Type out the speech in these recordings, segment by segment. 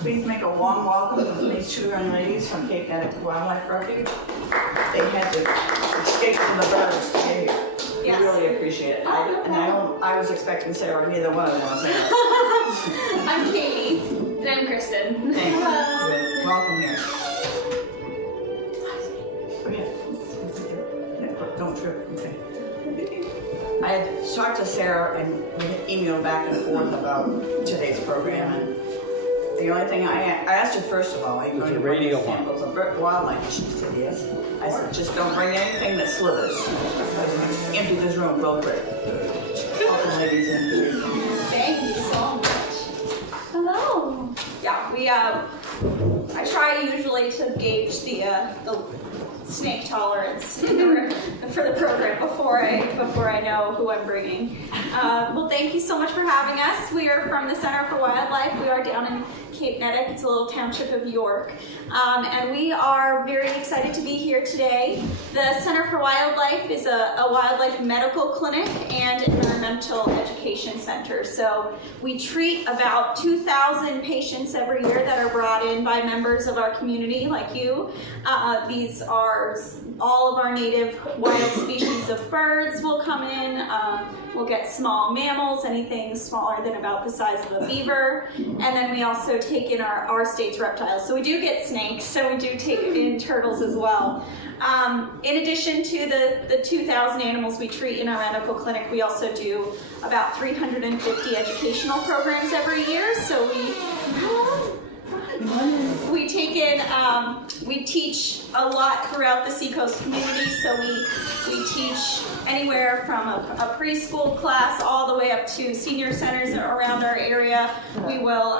Please make a warm welcome to these two young ladies from Cape Cod Wildlife Refuge. They had to escape from the birds to get here. Yes. We really appreciate it. I was expecting Sarah, neither one of them was Sarah. I'm Katie. And I'm Kristen. Thank you. Hello. Good. Welcome here. Go ahead. Yeah, don't trip. Okay. I had talked to Sarah and we had emailed back and forth about today's program, and the only thing I asked her first of all, are you going to bring samples of wildlife? And she said yes. I said just don't bring anything that slithers. Empty this room real quick. Welcome, ladies in. Thank you so much. Hello. Yeah, I try usually to gauge the snake tolerance for the program before I know who I'm bringing. Well, thank you so much for having us. We are from the Center for Wildlife. We are down in Cape Nettic. It's a little township of York. And we are very excited to be here today. The Center for Wildlife is a wildlife medical clinic and environmental education center. So we treat about 2,000 patients every year that are brought in by members of our community like you. These are all of our native wild species of birds will come in. We'll get small mammals, anything smaller than about the size of a beaver. And then we also take in our state's reptiles. So we do get snakes, so we do take in turtles as well. In addition to the 2,000 animals we treat in our medical clinic, we also do about 350 educational programs every year. So we take in, we teach a lot throughout the Seacoast community, so we teach anywhere from a preschool class all the way up to senior centers around our area. We will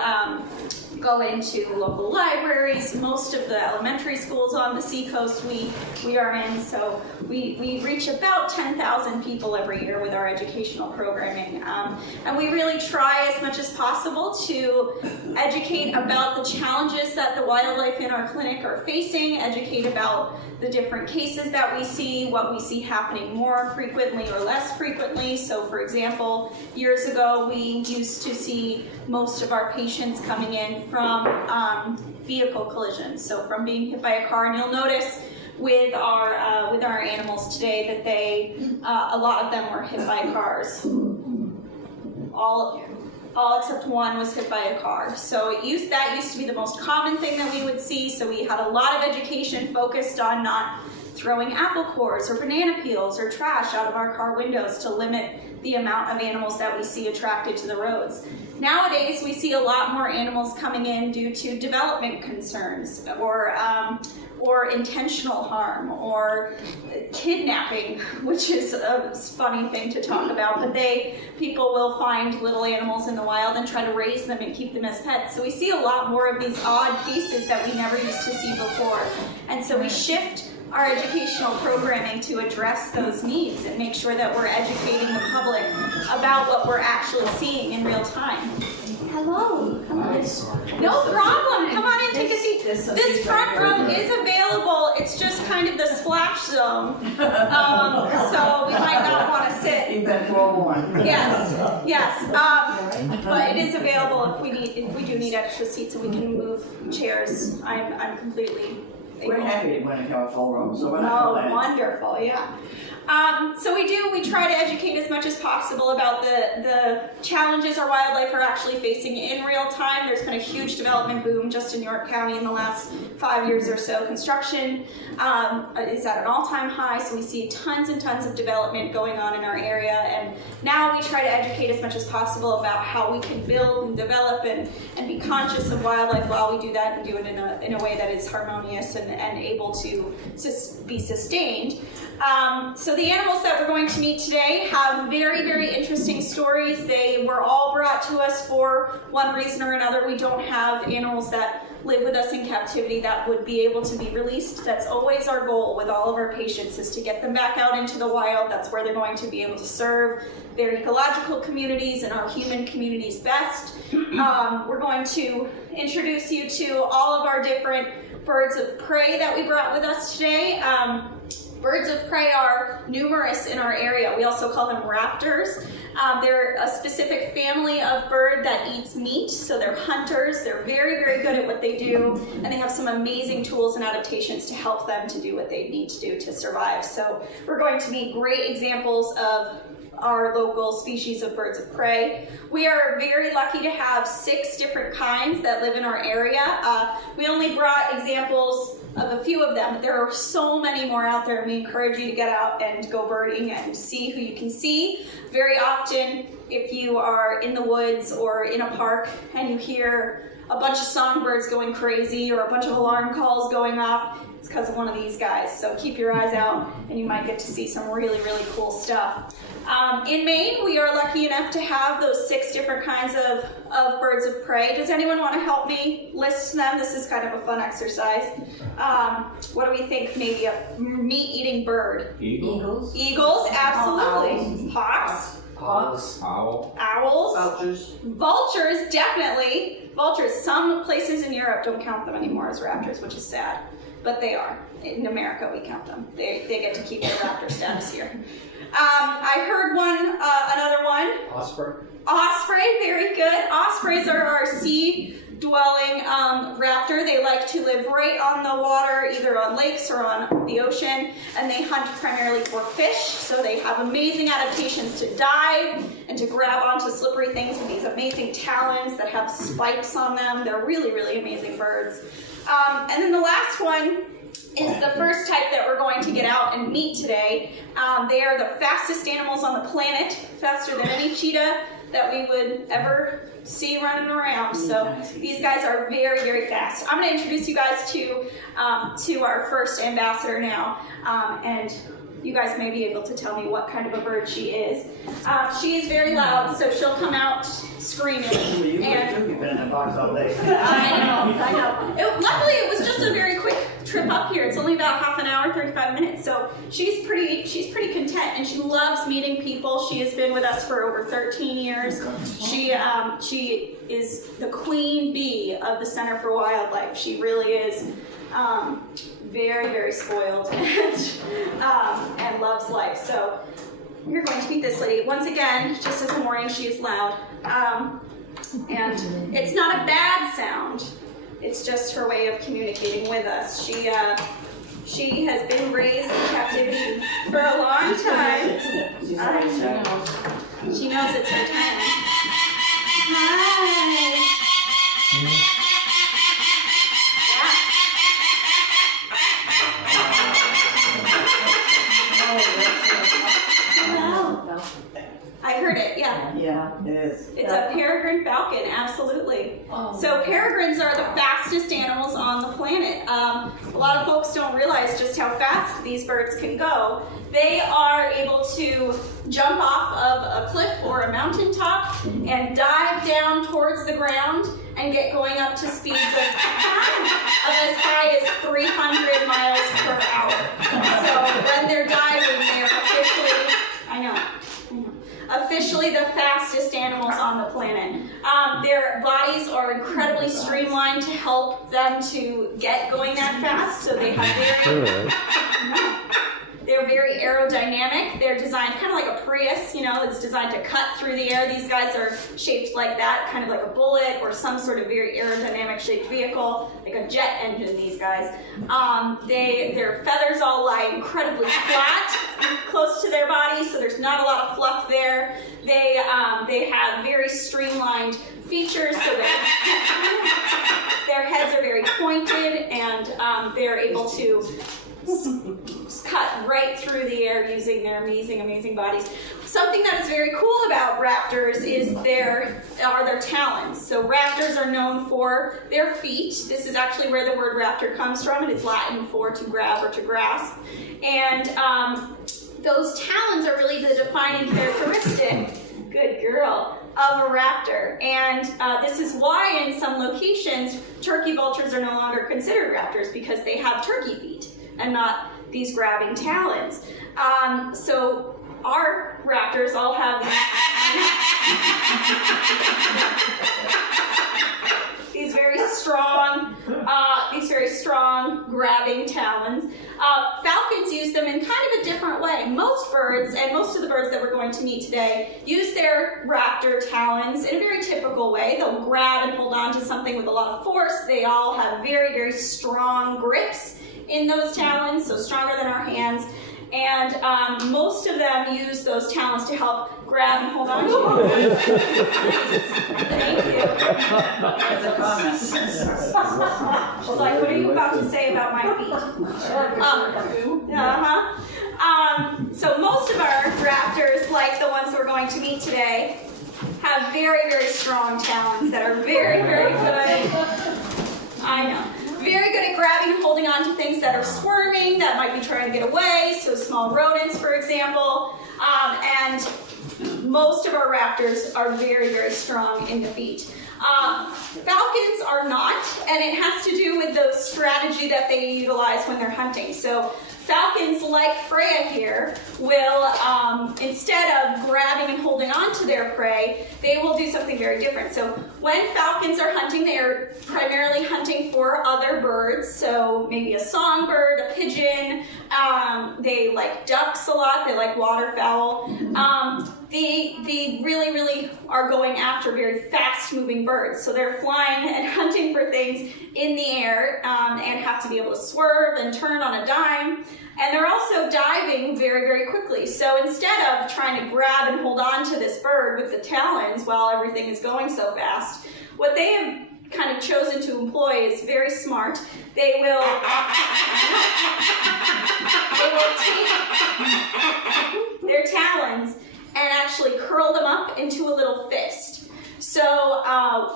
go into local libraries, most of the elementary schools on the Seacoast we are in, so we reach about 10,000 people every year with our educational programming. And we really try as much as possible to educate about the challenges that the wildlife in our clinic are facing, educate about the different cases that we see, what we see happening more frequently or less frequently. So for example, years ago we used to see most of our patients coming in from vehicle collisions, so from being hit by a car. And you'll notice with our animals today that a lot of them were hit by cars. All except one was hit by a car. So that used to be the most common thing that we would see. So we had a lot of education focused on not throwing apple cores or banana peels or trash out of our car windows to limit the amount of animals that we see attracted to the roads. Nowadays, we see a lot more animals coming in due to development concerns or intentional harm or kidnapping, which is a funny thing to talk about, but people will find little animals in the wild and try to raise them and keep them as pets. So we see a lot more of these odd cases that we never used to see before. And so we shift our educational programming to address those needs and make sure that we're educating the public about what we're actually seeing in real time. Hello. Come on. No problem. Come on in, take a seat. This front row is available. It's just kind of the splash zone. So we might not want to sit. You've been forewarned. Yes. But it is available if we do need extra seats and we can move chairs. I'm completely We're happy when we have a full room, so we're not complaining. Wonderful, yeah. So we try to educate as much as possible about the challenges our wildlife are actually facing in real time. There's been a huge development boom just in York County in the last 5 years or so. Construction is at an all-time high, so we see tons and tons of development going on in our area, and now we try to educate as much as possible about how we can build and develop and be conscious of wildlife while we do that, and do it in a way that is harmonious and able to be sustained. So the animals that we're going to meet today have very, very interesting stories. They were all brought to us for one reason or another. We don't have animals that live with us in captivity that would be able to be released. That's always our goal with all of our patients, is to get them back out into the wild. That's where they're going to be able to serve their ecological communities and our human communities best. We're going to introduce you to all of our different birds of prey that we brought with us today. Birds of prey are numerous in our area. We also call them raptors. They're a specific family of bird that eats meat, so they're hunters. They're very, very good at what they do, and they have some amazing tools and adaptations to help them to do what they need to do to survive. So we're going to meet great examples of our local species of birds of prey. We are very lucky to have 6 different kinds that live in our area. We only brought examples of a few of them, but there are so many more out there, and we encourage you to get out and go birding and see who you can see. Very often, if you are in the woods or in a park and you hear a bunch of songbirds going crazy or a bunch of alarm calls going off, it's because of one of these guys. So keep your eyes out and you might get to see some really, really cool stuff. In Maine, we are lucky enough to have those 6 different kinds of birds of prey. Does anyone want to help me list them? This is kind of a fun exercise. What do we think? Maybe a meat-eating bird. Eagles. Eagles, absolutely. Hawks. Hawks. Owls. Vultures. Vultures, definitely. Vultures. Some places in Europe don't count them anymore as raptors, which is sad. But they are. In America, we count them. They get to keep their raptor status here. I heard another one. Osprey. Osprey, very good. Ospreys are our sea-dwelling raptor. They like to live right on the water, either on lakes or on the ocean, and they hunt primarily for fish, so they have amazing adaptations to dive and to grab onto slippery things with these amazing talons that have spikes on them. They're really, really amazing birds. And then the last one is the first type that we're going to get out and meet today. They are the fastest animals on the planet, faster than any cheetah that we would ever see running around. So these guys are very, very fast. I'm going to introduce you guys to our first ambassador now, and you guys may be able to tell me what kind of a bird she is. She is very loud, so she'll come out screaming. You've been in the box all day. I know. Luckily, it was just a very quick trip up here. It's only about half an hour, 35 minutes. So she's pretty content, and she loves meeting people. She has been with us for over 13 years. She is the queen bee of the Center for Wildlife. She really is very, very spoiled and loves life. So you're going to meet this lady. Once again, just as a warning, she is loud. And it's not a bad sound. It's just her way of communicating with us. She has been raised in captivity for a long time. She knows it's her time. Hi. I heard it, yeah. Yeah, it is. It's a peregrine falcon, absolutely. So peregrines are the fastest animals on the planet. A lot of folks don't realize just how fast these birds can go. They are able to jump off of a cliff or a mountaintop and dive down towards the ground and get going up to speeds of as high as 300 miles per hour. So when they're diving, they're officially the fastest animals on the planet. Their bodies are incredibly streamlined to help them to get going that fast, so they have they're very aerodynamic. They're designed kind of like a Prius, it's designed to cut through the air. These guys are shaped like that, kind of like a bullet or some sort of very aerodynamic shaped vehicle, like a jet engine, these guys. Their feathers all lie incredibly flat, close to their bodies, so there's not a lot of fluff there. They have very streamlined features, so their heads are very pointed, and they're able to cut right through the air using their amazing, amazing bodies. Something that is very cool about raptors is their talons. So raptors are known for their feet. This is actually where the word raptor comes from. It is Latin for to grab or to grasp. And those talons are really the defining characteristic, good girl, of a raptor. And this is why in some locations, turkey vultures are no longer considered raptors, because they have turkey feet and not these grabbing talons. So our raptors all have these very strong grabbing talons. Falcons use them them in kind of a different way. Most birds, and most of the birds that we're going to meet today, use their raptor talons in a very typical way. They'll grab and hold on to something with a lot of force. They all have very, very strong grips in those talons, so stronger than our hands. And most of them use those talons to help grab and hold on to. Thank you. That's a comment. She's like, what are you about to say about my feet? So most of our raptors, like the ones we're going to meet today, have very, very strong talons that are very, very good. I know. Very good at grabbing and holding on to things that are squirming, that might be trying to get away, so small rodents, for example. And most of our raptors are very, very strong in the feet. Falcons are not, and it has to do with the strategy that they utilize when they're hunting. So falcons, like Freya here, will, instead of grabbing and holding on to their prey, they will do something very different. So when falcons are hunting, they are primarily hunting for other birds, so maybe a songbird, a pigeon. They like ducks a lot, they like waterfowl. They really, really are going after very fast-moving birds. So they're flying and hunting for things in the air and have to be able to swerve and turn on a dime. And they're also diving very, very quickly. So instead of trying to grab and hold on to this bird with the talons while everything is going so fast, what they have kind of chosen to employ is very smart. They will take their talons and actually curl them up into a little fist. So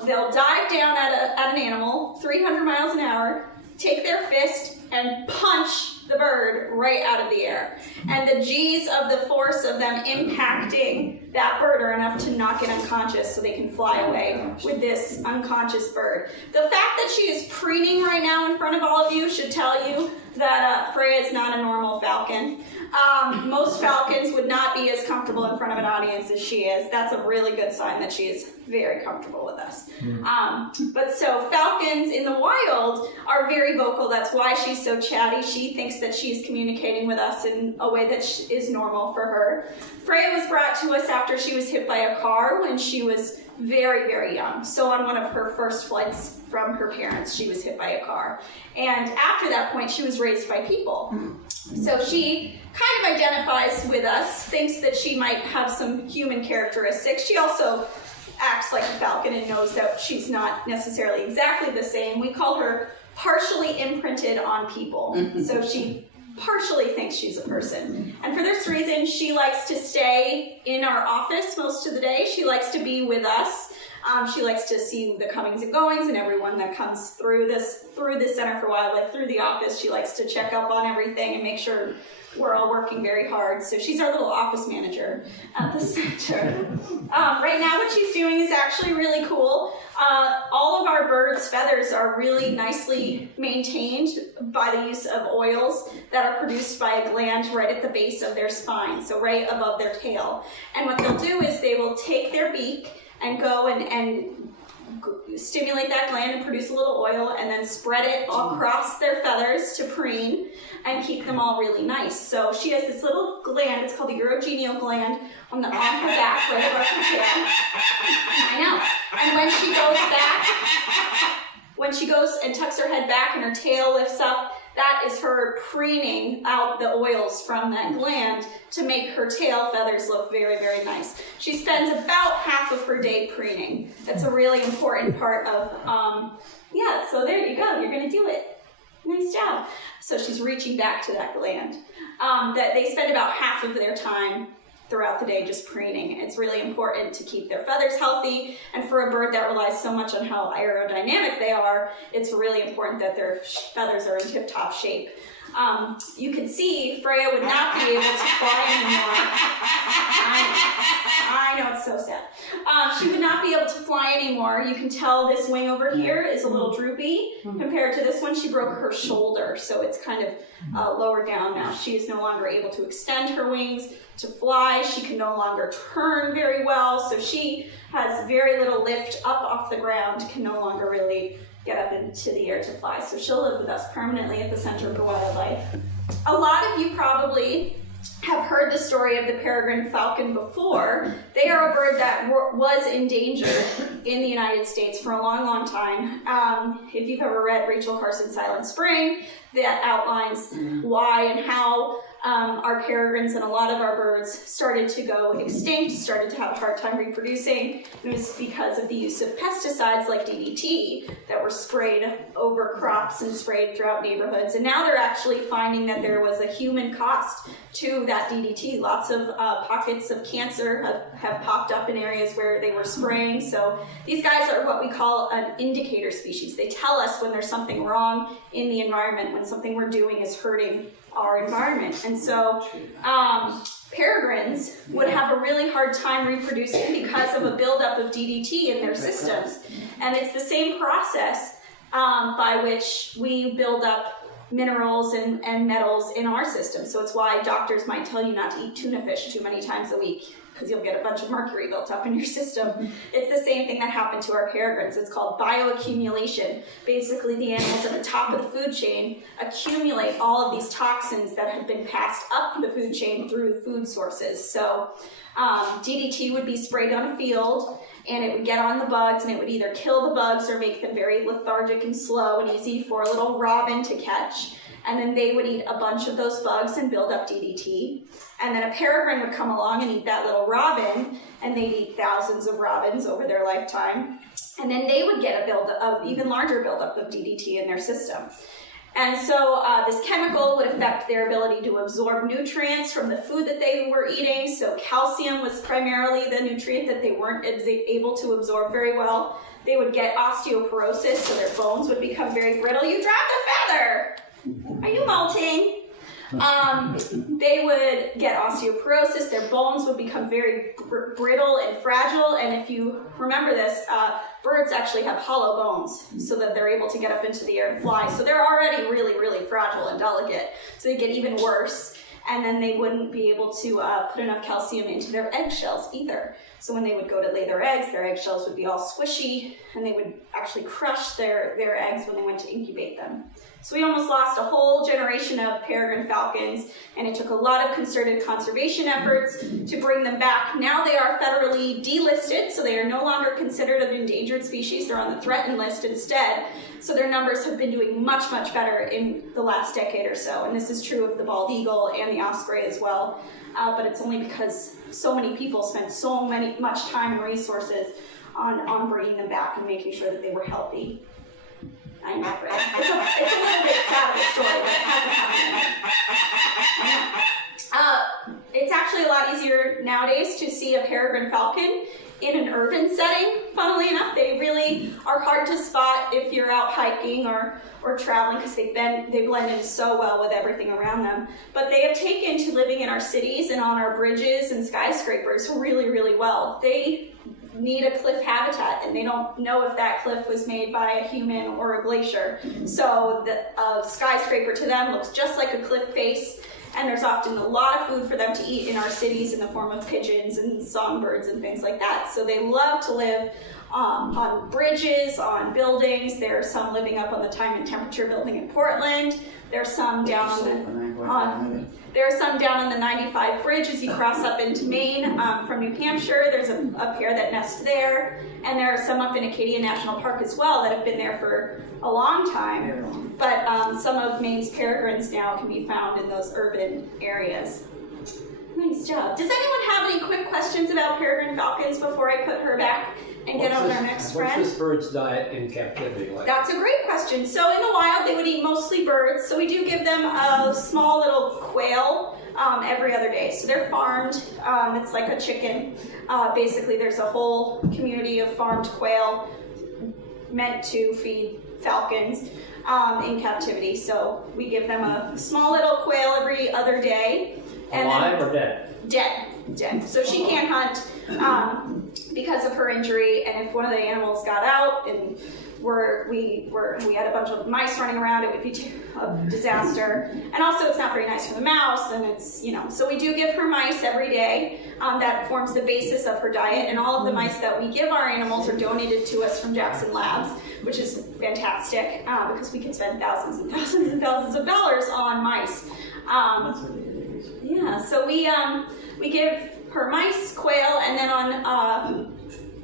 they'll dive down at an animal, 300 miles an hour, take their fist and punch the bird right out of the air. And the G's of the force of them impacting that bird are enough to knock it unconscious so they can fly away with this unconscious bird. The fact that she is preening right now in front of all of you should tell you that Freya is not a normal falcon. Most falcons would not be as comfortable in front of an audience as she is. That's a really good sign that she is very comfortable with us. But so falcons in the wild are very vocal. That's why she's so chatty. She thinks that she's communicating with us in a way that is normal for her. Freya was brought to us after she was hit by a car when she was very, very young. So on one of her first flights from her parents, she was hit by a car. And after that point, she was raised by people. So she kind of identifies with us, thinks that she might have some human characteristics. She also acts like a falcon and knows that she's not necessarily exactly the same. We call her partially imprinted on people. So she partially thinks she's a person. And for this reason, she likes to stay in our office most of the day. She likes to be with us. She likes to see the comings and goings and everyone that comes through the Center for Wildlife, through the office. She likes to check up on everything and make sure we're all working very hard. So she's our little office manager at the center. Right now what she's doing is actually really cool. All of our birds' feathers are really nicely maintained by the use of oils that are produced by a gland right at the base of their spine, so right above their tail. And what they'll do is they will take their beak and go and stimulate that gland and produce a little oil and then spread it across their feathers to preen and keep them all really nice. So she has this little gland, it's called the urogenial gland, on her back, right above her tail. I know. And when she goes and tucks her head back and her tail lifts up, that is her preening out the oils from that gland to make her tail feathers look very, very nice. She spends about half of her day preening. That's a really important part of, yeah, so there you go, you're gonna do it. Nice job. So she's reaching back to that gland. That they spend about half of their time throughout the day just preening. It's really important to keep their feathers healthy, and for a bird that relies so much on how aerodynamic they are, it's really important that their feathers are in tip-top shape. You can see Freya would not be able to fly anymore. I know, it's so sad. She would not be able to fly anymore. You can tell this wing over here is a little droopy compared to this one. She broke her shoulder, so it's kind of lower down now. She is no longer able to extend her wings to fly. She can no longer turn very well, so she has very little lift up off the ground, can no longer really get up into the air to fly. So she'll live with us permanently at the Center for Wildlife. a lot of you probably have heard the story of the peregrine falcon before. They are a bird that was endangered in the United States for a long, long time. If you've ever read Rachel Carson's Silent Spring, that outlines why and how our peregrines and a lot of our birds started to go extinct, started to have a hard time reproducing. It was because of the use of pesticides like DDT that were sprayed over crops and sprayed throughout neighborhoods. And now they're actually finding that there was a human cost to that DDT. Lots of pockets of cancer have popped up in areas where they were spraying. So these guys are what we call an indicator species. They tell us when there's something wrong in the environment, when something we're doing is hurting our environment. And so peregrines would have a really hard time reproducing because of a buildup of DDT in their systems. And it's the same process by which we build up minerals and metals in our system. So it's why doctors might tell you not to eat tuna fish too many times a week, because you'll get a bunch of mercury built up in your system. It's the same thing that happened to our peregrines. It's called bioaccumulation. Basically, the animals at the top of the food chain accumulate all of these toxins that have been passed up the food chain through food sources. So DDT would be sprayed on a field, and it would get on the bugs, and it would either kill the bugs or make them very lethargic and slow and easy for a little robin to catch. And then they would eat a bunch of those bugs and build up DDT. And then a peregrine would come along and eat that little robin, and they'd eat thousands of robins over their lifetime. And then they would get a even larger buildup of DDT in their system. And so this chemical would affect their ability to absorb nutrients from the food that they were eating. So calcium was primarily the nutrient that they weren't able to absorb very well. They would get osteoporosis, so their bones would become very brittle. You dropped a feather! Are you molting? They would get osteoporosis, their bones would become very brittle and fragile, and if you remember this, birds actually have hollow bones so that they're able to get up into the air and fly. So they're already really, really fragile and delicate, so they get even worse. And then they wouldn't be able to put enough calcium into their eggshells either. So when they would go to lay their eggshells would be all squishy, and they would actually crush their eggs when they went to incubate them. So we almost lost a whole generation of peregrine falcons, and it took a lot of concerted conservation efforts to bring them back. Now they are federally delisted, so they are no longer considered an endangered species. They're on the threatened list instead. So their numbers have been doing much, much better in the last decade or so. And this is true of the bald eagle and the osprey as well. But it's only because so many people spent so much time and resources on bringing them back and making sure that they were healthy. I know, right? It's a little bit sad of a story, but it hasn't happened. It's actually a lot easier nowadays to see a peregrine falcon in an urban setting. Funnily enough, they really are hard to spot if you're out hiking or traveling, because they blend in so well with everything around them. But they have taken to living in our cities and on our bridges and skyscrapers really, really well. They need a cliff habitat, and they don't know if that cliff was made by a human or a glacier. So the skyscraper to them looks just like a cliff face, and there's often a lot of food for them to eat in our cities in the form of pigeons and songbirds and things like that. So they love to live on bridges, on buildings. There are some living up on the Time and Temperature building in Portland. There are some down on the 95 bridge as you cross up into Maine from New Hampshire. There's a pair that nest there, and there are some up in Acadia National Park as well that have been there for a long time. But some of Maine's peregrines now can be found in those urban areas. Nice job. Does anyone have any quick questions about peregrine falcons before I put her back and get on our next friend? What's this bird's diet in captivity like? That's a great question. So in the wild, they would eat mostly birds. So we do give them a small little quail every other day. So they're farmed. It's like a chicken. Basically, there's a whole community of farmed quail meant to feed falcons in captivity. So we give them a small little quail every other day. And alive or dead? Dead. So she can't hunt because of her injury, and if one of the animals got out and we had a bunch of mice running around, it would be a disaster. And also it's not very nice for the mouse, and it's, so we do give her mice every day. That forms the basis of her diet, and all of the mice that we give our animals are donated to us from Jackson Labs, which is fantastic because we can spend thousands and thousands and thousands of dollars on mice. That's what they do. Yeah, so we give her mice, quail, and then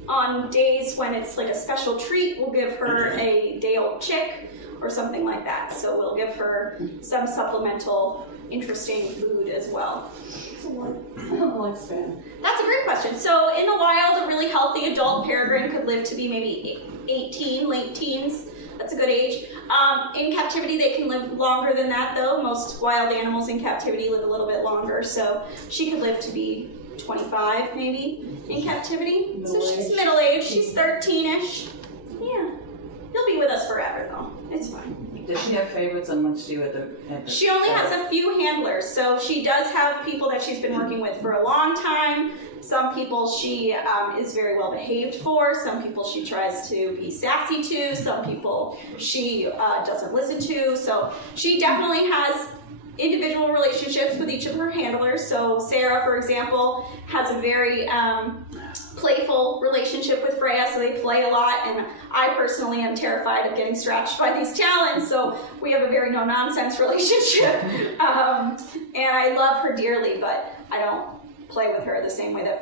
on days when it's like a special treat, we'll give her a day-old chick or something like that. So we'll give her some supplemental, interesting food as well. Lifespan. That's a great question. So in the wild, a really healthy adult peregrine could live to be maybe 18, late teens. That's a good age. In captivity, they can live longer than that, though. Most wild animals in captivity live a little bit longer, so she could live to be 25, maybe, in captivity. So she's middle-aged. She's 13-ish. Yeah. You'll be with us forever, though. It's fine. Does she have favorites on what to do at the She only has a few handlers, so she does have people that she's been working with for a long time. Some people she is very well behaved for. Some people she tries to be sassy to. Some people she doesn't listen to. So she definitely has individual relationships with each of her handlers. So Sarah, for example, has a very playful relationship with Freya, so they play a lot, and I personally am terrified of getting scratched by these talons, so we have a very no-nonsense relationship. And I love her dearly, but I don't play with her the same way that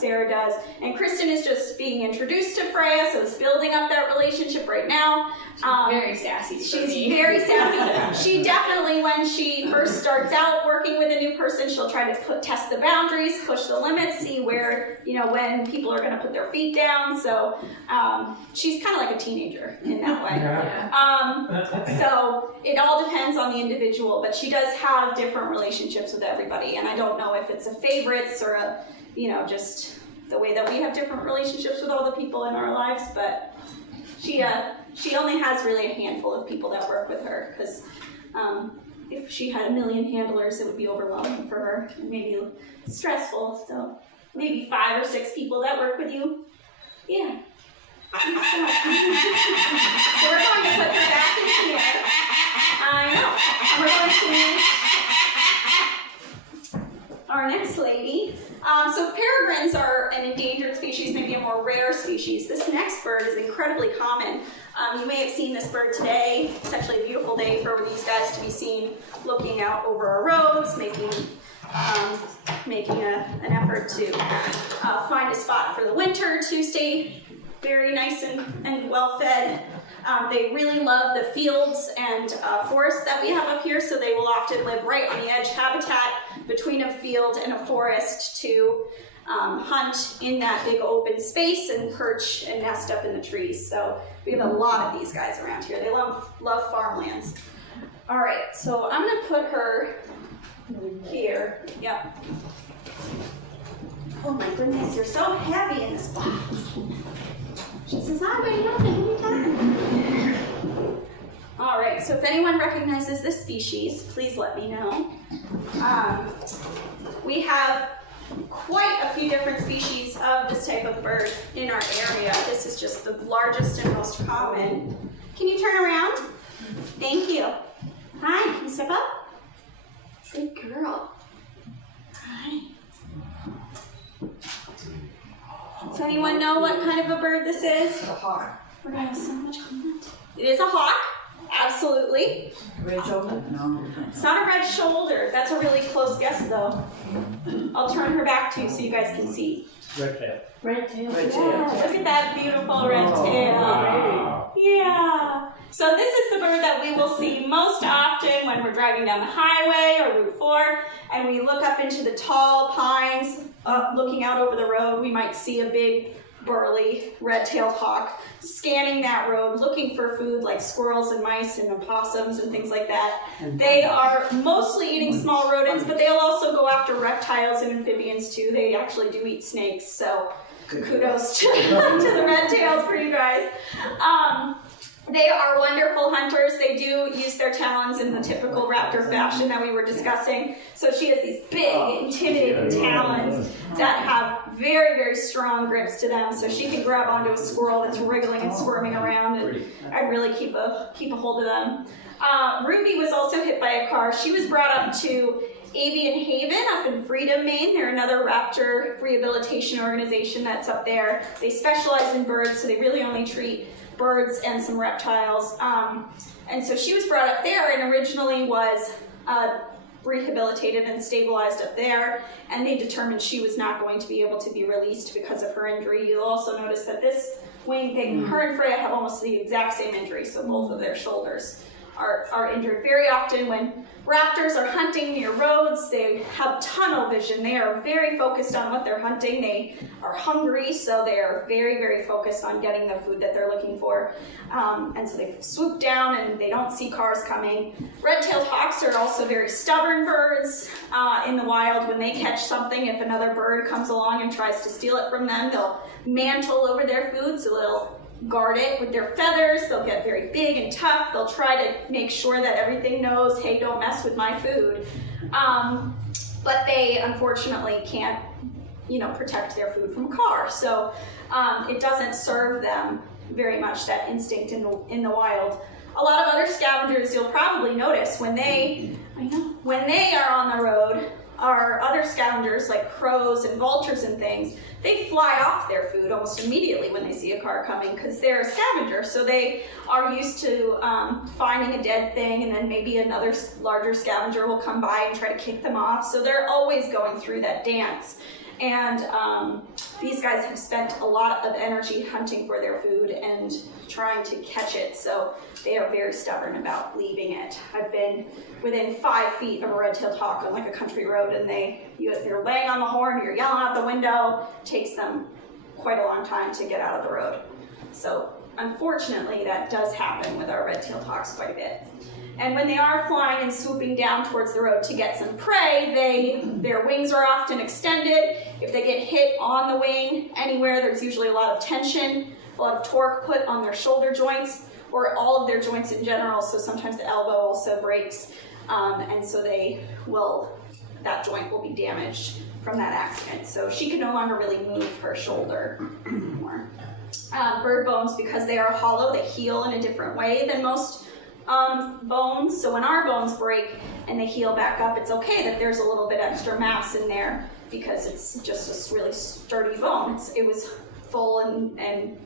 Sarah does. And Kristen is just being introduced to Freya, so it's building up that relationship right now. Very sassy for me. She's very sassy. She definitely, when she first starts out working with a new person, she'll try to test the boundaries, push the limits, see where, when people are going to put their feet down. So she's kind of like a teenager in that way. So it all depends on the individual, but she does have different relationships with everybody. And I don't know if it's a favorites or a, just the way that we have different relationships with all the people in our lives, but she only has really a handful of people that work with her, because if she had a million handlers, it would be overwhelming for her and maybe stressful. So maybe 5 or 6 people that work with you. Yeah. So we're going to put her back in here. I know. And we're going to our next lady. So peregrines are an endangered species, maybe a more rare species. This next bird is incredibly common. You may have seen this bird today. It's actually a beautiful day for these guys to be seen looking out over our roads, making an effort to find a spot for the winter to stay very nice and well fed. They really love the fields and forests that we have up here, so they will often live right on the edge habitat between a field and a forest to hunt in that big open space and perch and nest up in the trees. So we have a lot of these guys around here. They love farmlands. All right, so I'm going to put her here. Yep. Oh my goodness, you're so heavy in this box. She says, I weigh nothing. What are you talking about? All right, so if anyone recognizes this species, please let me know. We have quite a few different species of this type of bird in our area. This is just the largest and most common. Can you turn around? Thank you. Hi, can you step up? Good girl. Hi. Does anyone know what kind of a bird this is? A hawk. We're going to have so much comment. It is a hawk, absolutely. Red shoulder? No. It's not a red shoulder. That's a really close guess, though. I'll turn her back to you so you guys can see. Red tail. Red tail. Yeah, look at that beautiful red tail. Wow. Yeah. So this is the bird that we will see most often when we're driving down the highway or Route 4, and we look up into the tall pines, looking out over the road. We might see a big, burly, red-tailed hawk scanning that road, looking for food like squirrels and mice and opossums and things like that. They are mostly eating small rodents, but they'll also go after reptiles and amphibians too. They actually do eat snakes, so kudos to the red tails for you guys. They are wonderful hunters. They do use their talons in the typical raptor fashion that we were discussing. So she has these big, intimidating talons that have very, very strong grips to them. So she can grab onto a squirrel that's wriggling and squirming around, and I'd really keep a hold of them. Ruby was also hit by a car. She was brought up to Avian Haven up in Freedom, Maine. They're another raptor rehabilitation organization that's up there. They specialize in birds, so they really only treat birds and some reptiles. And so she was brought up there and originally was rehabilitated and stabilized up there, and they determined she was not going to be able to be released because of her injury. You'll also notice that this wing, her and Freya have almost the exact same injury, so both of their shoulders are injured. Very often when raptors are hunting near roads, they have tunnel vision. They are very focused on what they're hunting. They are hungry, so they are very, very focused on getting the food that they're looking for. And so they swoop down and they don't see cars coming. Red-tailed hawks are also very stubborn birds in the wild. When they catch something, if another bird comes along and tries to steal it from them, they'll mantle over their food, so they'll guard it with their feathers. They'll get very big and tough. They'll try to make sure that everything knows, hey, don't mess with my food. But they unfortunately can't, protect their food from a car. So it doesn't serve them very much, that instinct in the wild. A lot of other scavengers, you'll probably notice when they are on the road, are other scavengers like crows and vultures and things, they fly off their food almost immediately when they see a car coming because they're a scavenger. So they are used to finding a dead thing, and then maybe another larger scavenger will come by and try to kick them off. So they're always going through that dance. And these guys have spent a lot of energy hunting for their food and trying to catch it, so they are very stubborn about leaving it. I've been within 5 feet of a red-tailed hawk on like a country road, and you're laying on the horn, you're yelling out the window. It takes them quite a long time to get out of the road. So unfortunately, that does happen with our red-tailed hawks quite a bit. And when they are flying and swooping down towards the road to get some prey, their wings are often extended. If they get hit on the wing anywhere, there's usually a lot of tension, a lot of torque put on their shoulder joints, or all of their joints in general, so sometimes the elbow also breaks, and so that joint will be damaged from that accident. So she can no longer really move her shoulder anymore. Bird bones, because they are hollow, they heal in a different way than most bones. So when our bones break and they heal back up, it's okay that there's a little bit extra mass in there because it's just a really sturdy bone. It was full and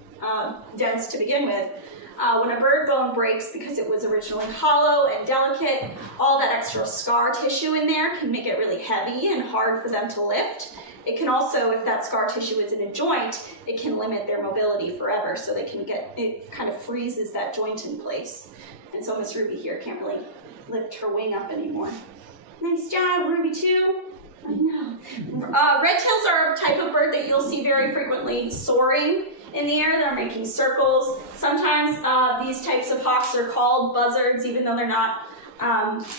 dense to begin with. When a bird bone breaks, because it was originally hollow and delicate, all that extra scar tissue in there can make it really heavy and hard for them to lift. It can also, if that scar tissue is in a joint, it can limit their mobility forever, so it kind of freezes that joint in place. And so Miss Ruby here can't really lift her wing up anymore. Nice job, Ruby, too. I know. Red tails are a type of bird that you'll see very frequently soaring in the air. They're making circles. Sometimes these types of hawks are called buzzards, even though they're not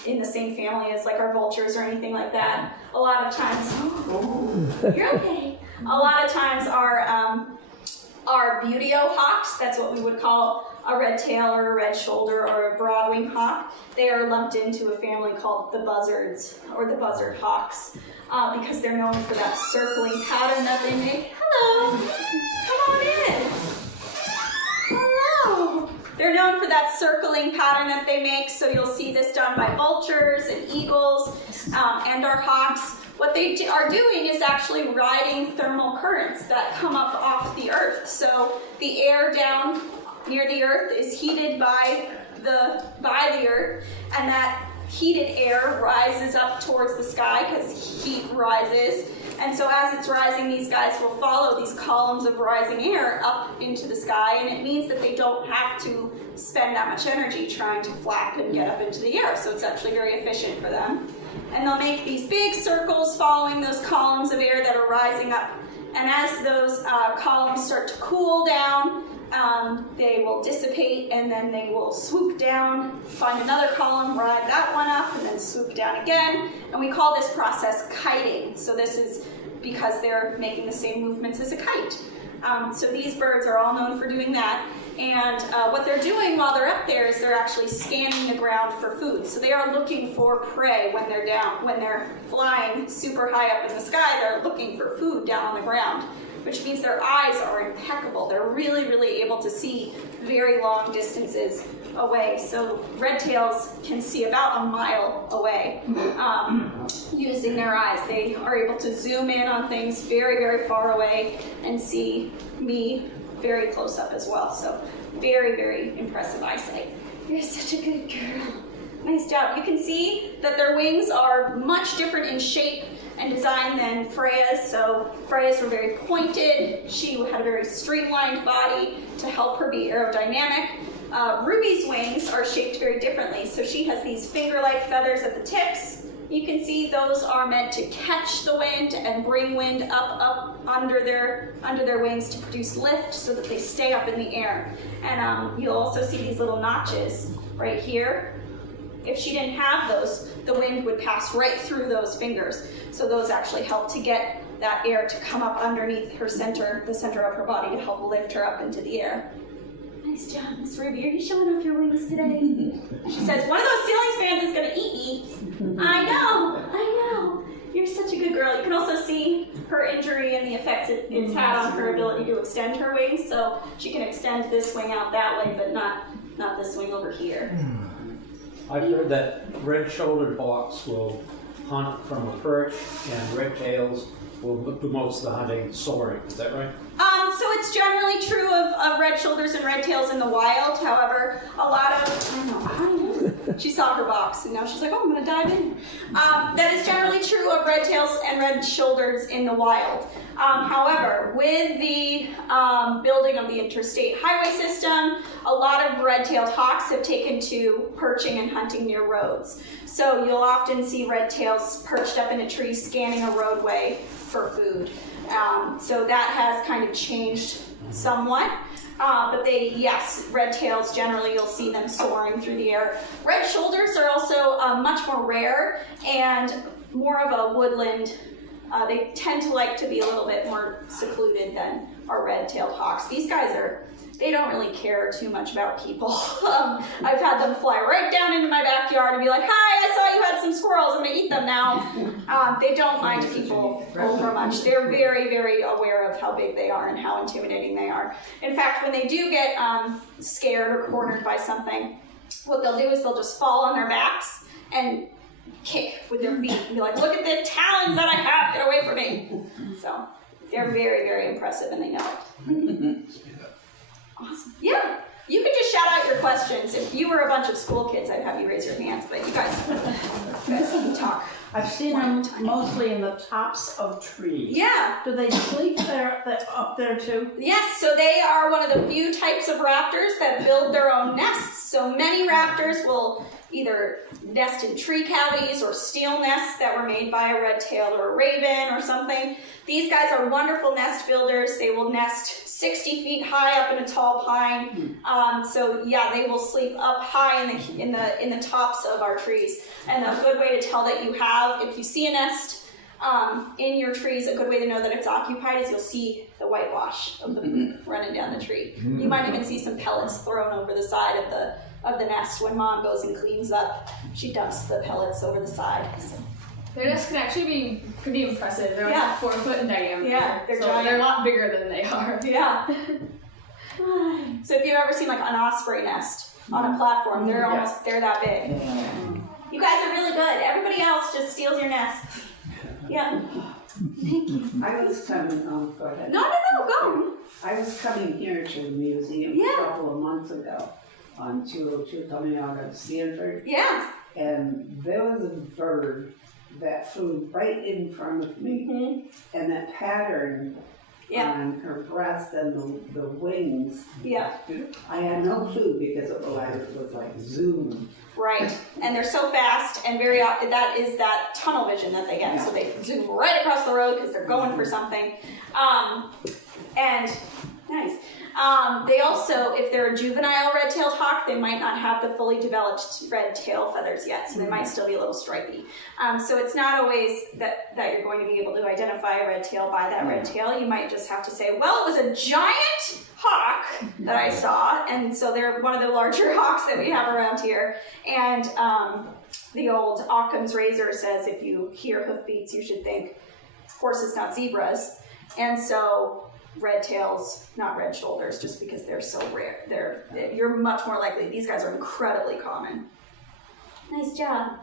in the same family as like our vultures or anything like that. A lot of times, you're okay. A lot of times our buteo hawks, that's what we would call a red tail or a red shoulder or a broadwing hawk, they are lumped into a family called the buzzards or the buzzard hawks because they're known for that circling pattern that they make. Hello, come on in. Hello. They're known for that circling pattern that they make, so you'll see this done by vultures and eagles and our hawks. What they are doing is actually riding thermal currents that come up off the earth. So the air down near the earth is heated by the earth, and that heated air rises up towards the sky because heat rises. And so as it's rising, these guys will follow these columns of rising air up into the sky, and it means that they don't have to spend that much energy trying to flap and get up into the air. So it's actually very efficient for them. And they'll make these big circles following those columns of air that are rising up. And as those columns start to cool down, they will dissipate, and then they will swoop down, find another column, ride that one up, and then swoop down again. And we call this process kiting. So this is because they're making the same movements as a kite. So these birds are all known for doing that. And what they're doing while they're up there is they're actually scanning the ground for food. So they are looking for prey when they're down. When they're flying super high up in the sky, they're looking for food down on the ground, which means their eyes are impeccable. They're really, really able to see very long distances away. So red tails can see about a mile away using their eyes. They are able to zoom in on things very, very far away and see me very close up as well. So very, very impressive eyesight. You're such a good girl. Nice job. You can see that their wings are much different in shape and design than Freya's. So Freya's were very pointed. She had a very streamlined body to help her be aerodynamic. Ruby's wings are shaped very differently. So she has these finger-like feathers at the tips. You can see those are meant to catch the wind and bring wind up under their wings to produce lift so that they stay up in the air. And you'll also see these little notches right here. If she didn't have those, the wind would pass right through those fingers. So those actually help to get that air to come up underneath her center, the center of her body, to help lift her up into the air. Nice job, Miss Ruby. Are you showing off your wings today? She says, one of those ceiling fans is going to eat me. I know. You're such a good girl. You can also see her injury and the effects it's had on her ability to extend her wings. So she can extend this wing out that way, but not this wing over here. I've heard that red-shouldered hawks will hunt from a perch, and red-tails will do most of the hunting soaring. Is that right? So it's generally true of red shoulders and red tails in the wild. However, a lot of, she saw her box and now she's like, oh, I'm gonna dive in. That is generally true of red tails and red shoulders in the wild. However, with the building of the interstate highway system, a lot of red-tailed hawks have taken to perching and hunting near roads. So you'll often see red tails perched up in a tree scanning a roadway for food. So that has kind of changed somewhat. But red tails, generally you'll see them soaring through the air. Red shoulders are also much more rare and more of a woodland. They tend to like to be a little bit more secluded than our red-tailed hawks. These guys they don't really care too much about people. I've had them fly right down into my backyard and be like, hi, I saw you had some squirrels, I'm gonna eat them now. They don't mind people over much. They're very, very aware of how big they are and how intimidating they are. In fact, when they do get scared or cornered by something, what they'll do is they'll just fall on their backs and kick with their feet and be like, look at the talons that I have, get away from me. So they're very, very impressive and they know it. Awesome. Yeah, you can just shout out your questions. If you were a bunch of school kids, I'd have you raise your hands, but you guys can talk. I've seen them mostly in the tops of trees. Yeah. Do they sleep there, up there too? Yes, so they are one of the few types of raptors that build their own nests. So many raptors will either nest in tree cavities or steel nests that were made by a red-tailed or a raven or something. These guys are wonderful nest builders. They will nest 60 feet high up in a tall pine. So yeah, they will sleep up high in the tops of our trees. And a good way to tell that you have, if you see a nest in your trees, a good way to know that it's occupied is you'll see the whitewash of the poop running down the tree. You might even see some pellets thrown over the side of the nest when mom goes and cleans up. She dumps the pellets over the side. So. Their nests can actually be pretty impressive. They're like 4 foot in diameter. Yeah, they're giant. They're a lot bigger than they are. Yeah. So if you've ever seen like an osprey nest on a platform, they're that big. You guys are really good. Everybody else just steals your nests. Yeah. Thank you. I was coming, go ahead. No, go. I was coming here to the museum a couple of months ago on 202 coming out of Stanford. Yeah. And there was a bird that flew right in front of me. And that pattern on her breast and the wings. Yeah. I had no clue because it was like zoom. Right, and they're so fast and very often that is that tunnel vision that they get. So they zoom right across the road because they're going for something. And nice. They also, if they're a juvenile red-tailed hawk, they might not have the fully developed red tail feathers yet, so they might still be a little stripy. So it's not always that you're going to be able to identify a red tail by that red tail. You might just have to say, well, it was a giant hawk that I saw, and so they're one of the larger hawks that we have around here. And the old Occam's razor says if you hear hoofbeats, you should think horses, not zebras. And so red tails, not red shoulders, just because they're so rare. You're much more likely. These guys are incredibly common. Nice job.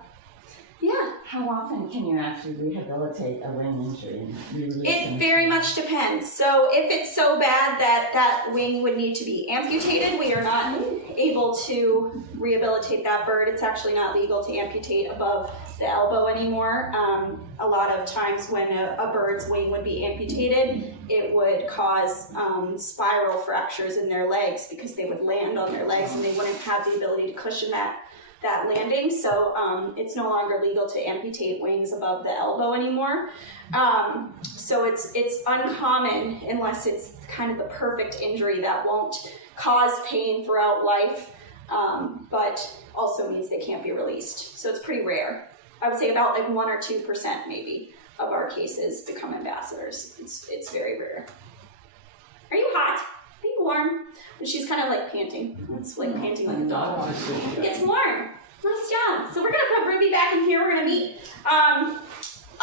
Yeah. How often can you actually rehabilitate a wing injury and re-release It them? very much depends. So if it's so bad that that wing would need to be amputated, we are not able to rehabilitate that bird. It's actually not legal to amputate above the elbow anymore. A lot of times when a bird's wing would be amputated, it would cause spiral fractures in their legs because they would land on their legs and they wouldn't have the ability to cushion that landing. So it's no longer legal to amputate wings above the elbow anymore. So it's uncommon unless it's kind of the perfect injury that won't cause pain throughout life, but also means they can't be released. So it's pretty rare. I would say about like 1 or 2% maybe of our cases become ambassadors. It's very rare. Are you hot? Are you warm? And she's kind of like panting. It's like panting like a dog. It's warm. Nice job. So we're gonna put Ruby back in here. We're gonna meet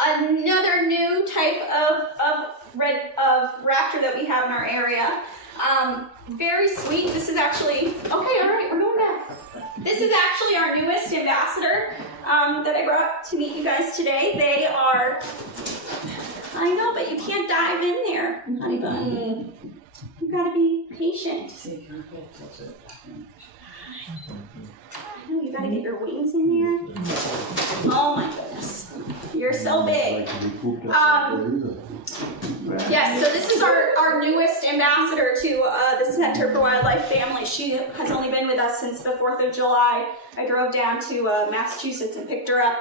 another new type of raptor that we have in our area. Very sweet. This is actually okay. All right, we're going back. This is actually our newest ambassador that I brought to meet you guys today. They are. I know, but you can't dive in there, honey bun. You gotta be patient. You gotta get your wings in there. Oh my goodness. You're so big. Yes, so this is our newest ambassador to the Center for Wildlife Family. She has only been with us since the 4th of July. I drove down to Massachusetts and picked her up.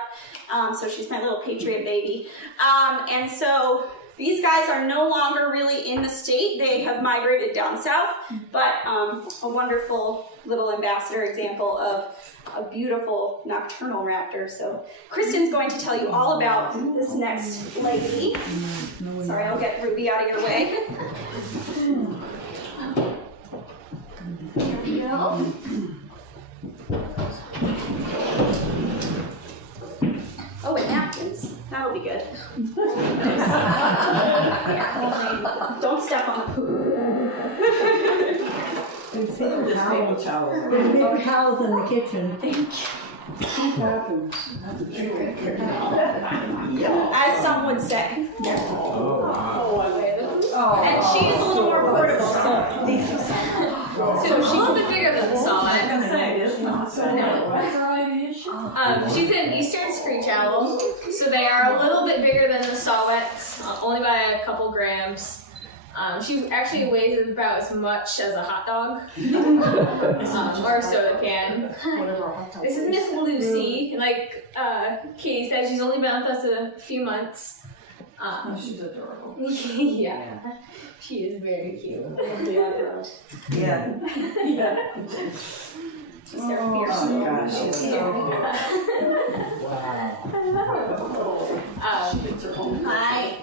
So she's my little patriot baby. And so these guys are no longer really in the state. They have migrated down south, but a wonderful little ambassador example of a beautiful nocturnal raptor. So Kristen's going to tell you all about this next lady. Sorry, I'll get Ruby out of your way. There we go. Oh, and napkins. That'll be good. Don't step on the poop. There's paper towels in the kitchen. Thank you. As some would say. And she's a little more portable, so So she's a little bit bigger than the solid. She's an eastern screech owl, so they are a little bit bigger than the saw-whets, only by a couple grams. She actually weighs about as much as a hot dog, or a soda can. This is Miss Lucy. Like Katie said, she's only been with us a few months. She's adorable. Yeah, she is very cute. Yeah. she's their fierce. Oh gosh, she's so Hi.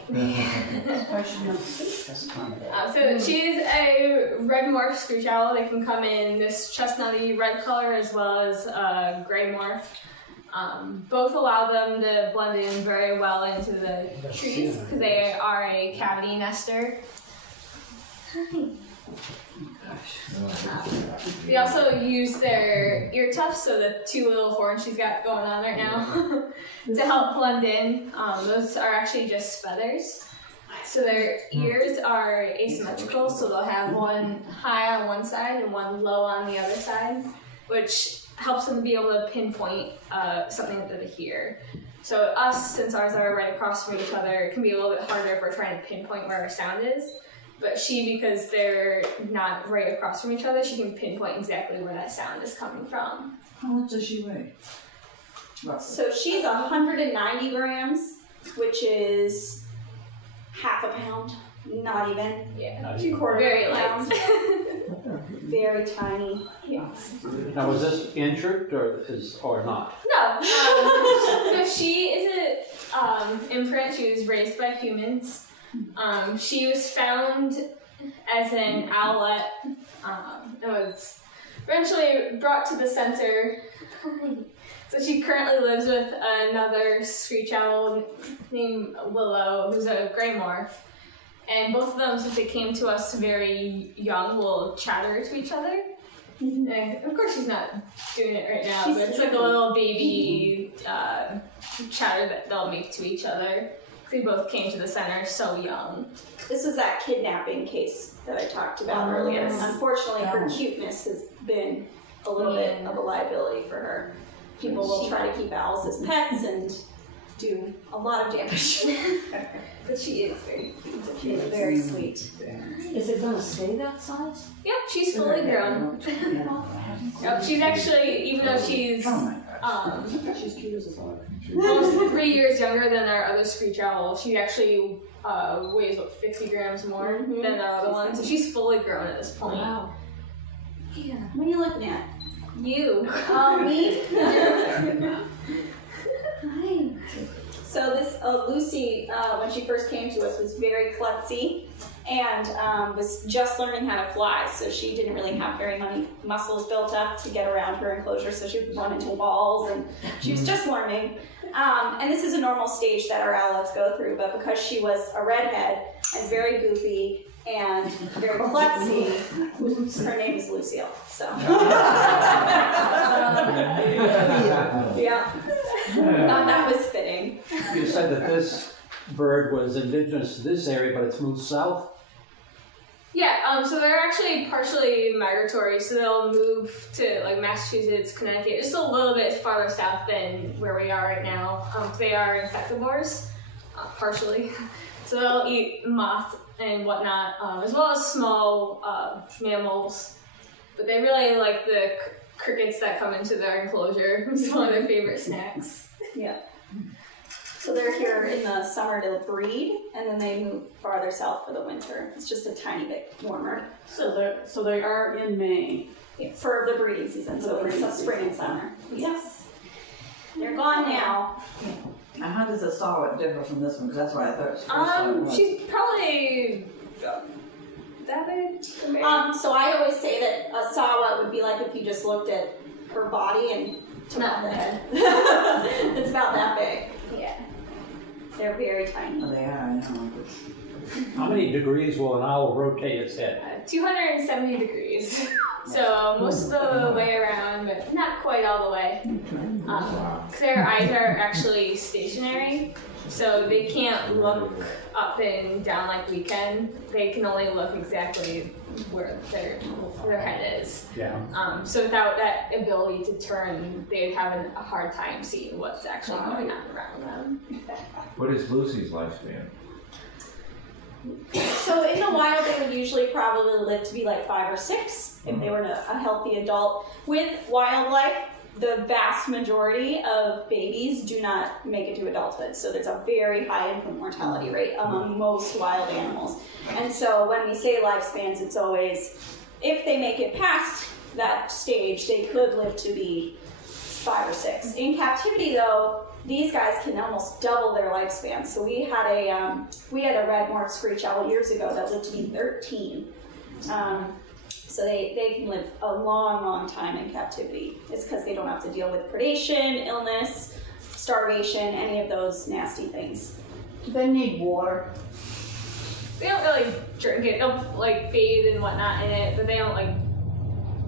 So she is a red morph screech owl. They can come in this chestnutty red color as well as gray morph. Both allow them to blend in very well into the trees because they are a cavity nester. They also use their ear tufts, so the 2 little horns she's got going on right now, to help blend in. Those are actually just feathers. So their ears are asymmetrical, so they'll have one high on one side and one low on the other side, which helps them be able to pinpoint something that they hear. So us, since ours are right across from each other, it can be a little bit harder if we're trying to pinpoint where our sound is. But she, because they're not right across from each other, she can pinpoint exactly where that sound is coming from. How much does she weigh? So she's 190 grams, which is half a pound, not even. Yeah, Quarter very of a light. pound. Very tiny. Yes. Now, was this injured or not? No. So she is an imprint. She was raised by humans. She was found as an owlet. It was eventually brought to the center. So she currently lives with another screech owl named Willow, who's a gray morph. And both of them, since they came to us very young, will chatter to each other. And of course she's not doing it right now, but it's like a little baby chatter that they'll make to each other. They both came to the center so young. This was that kidnapping case that I talked about earlier. Unfortunately, her cuteness has been a little bit of a liability for her. People will try to keep owls as pets and do a lot of damage. But she is very cute. She is very sweet. Is it gonna stay that size? Yep, she's fully grown. Yep, she's actually, even though she's almost 3 years younger than our other screech owl, she actually weighs about 50 grams more than the other one. So she's fully grown at this point. Wow. Yeah. What are you looking at? You. Me? Hi. So this Lucy, when she first came to us, was very klutzy and was just learning how to fly. So she didn't really have very many muscles built up to get around her enclosure. So she would run into walls, and she was just learning. And this is a normal stage that our owlets go through. But because she was a redhead and very goofy and very klutzy, her name is Lucille. So yeah, thought that was fitting. You said that this bird was indigenous to this area, but it's moved south? Yeah, so they're actually partially migratory, so they'll move to like Massachusetts, Connecticut, just a little bit farther south than where we are right now. They are insectivores, partially. So they'll eat moths and whatnot, as well as small mammals. But they really like the crickets that come into their enclosure. It's one of their favorite snacks. Yeah. So they're here in the summer to breed, and then they move farther south for the winter. It's just a tiny bit warmer. So they are in May. For the breeding season, so it's spring and summer. Yes. They're gone now. And how does the saw differ from this one? Because that's what I thought it was first. She's probably that big. So I always say that a sawa would be like if you just looked at her body and took out the head. It's about that big. Yeah. They're very tiny. Oh, they are, I know. How many degrees will an owl rotate its head? 270 degrees. So most of the way around, but not quite all the way. Their eyes are actually stationary, so they can't look up and down like we can. They can only look exactly where their head is. Yeah. So without that ability to turn, they'd have a hard time seeing what's actually going on around them. What is Lucy's lifespan? So in the wild, they would usually probably live to be like 5 or 6 if they were a healthy adult. With wildlife, the vast majority of babies do not make it to adulthood. So there's a very high infant mortality rate among most wild animals. And so when we say lifespans, it's always, if they make it past that stage, they could live to be 5 or 6. In captivity though, these guys can almost double their lifespan. So we had a red-morph screech owl years ago that lived to be 13. So they can live a long, long time in captivity. It's because they don't have to deal with predation, illness, starvation, any of those nasty things. Do they need water? They don't really drink it. They'll like bathe and whatnot in it, but they don't like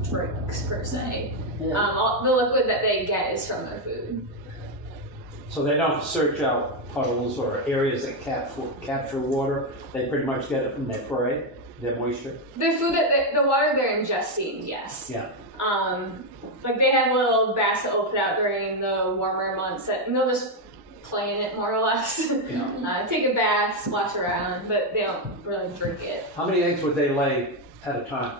drinks per se. Yeah. The liquid that they get is from their food. So they don't search out puddles or areas that capture water. They pretty much get it from their prey, their moisture. The food the water they're ingesting, yes. Yeah. Like they have little baths that will put out during the warmer months and they'll just play in it more or less. Yeah. Take a bath, splash around, but they don't really drink it. How many eggs would they lay at a time?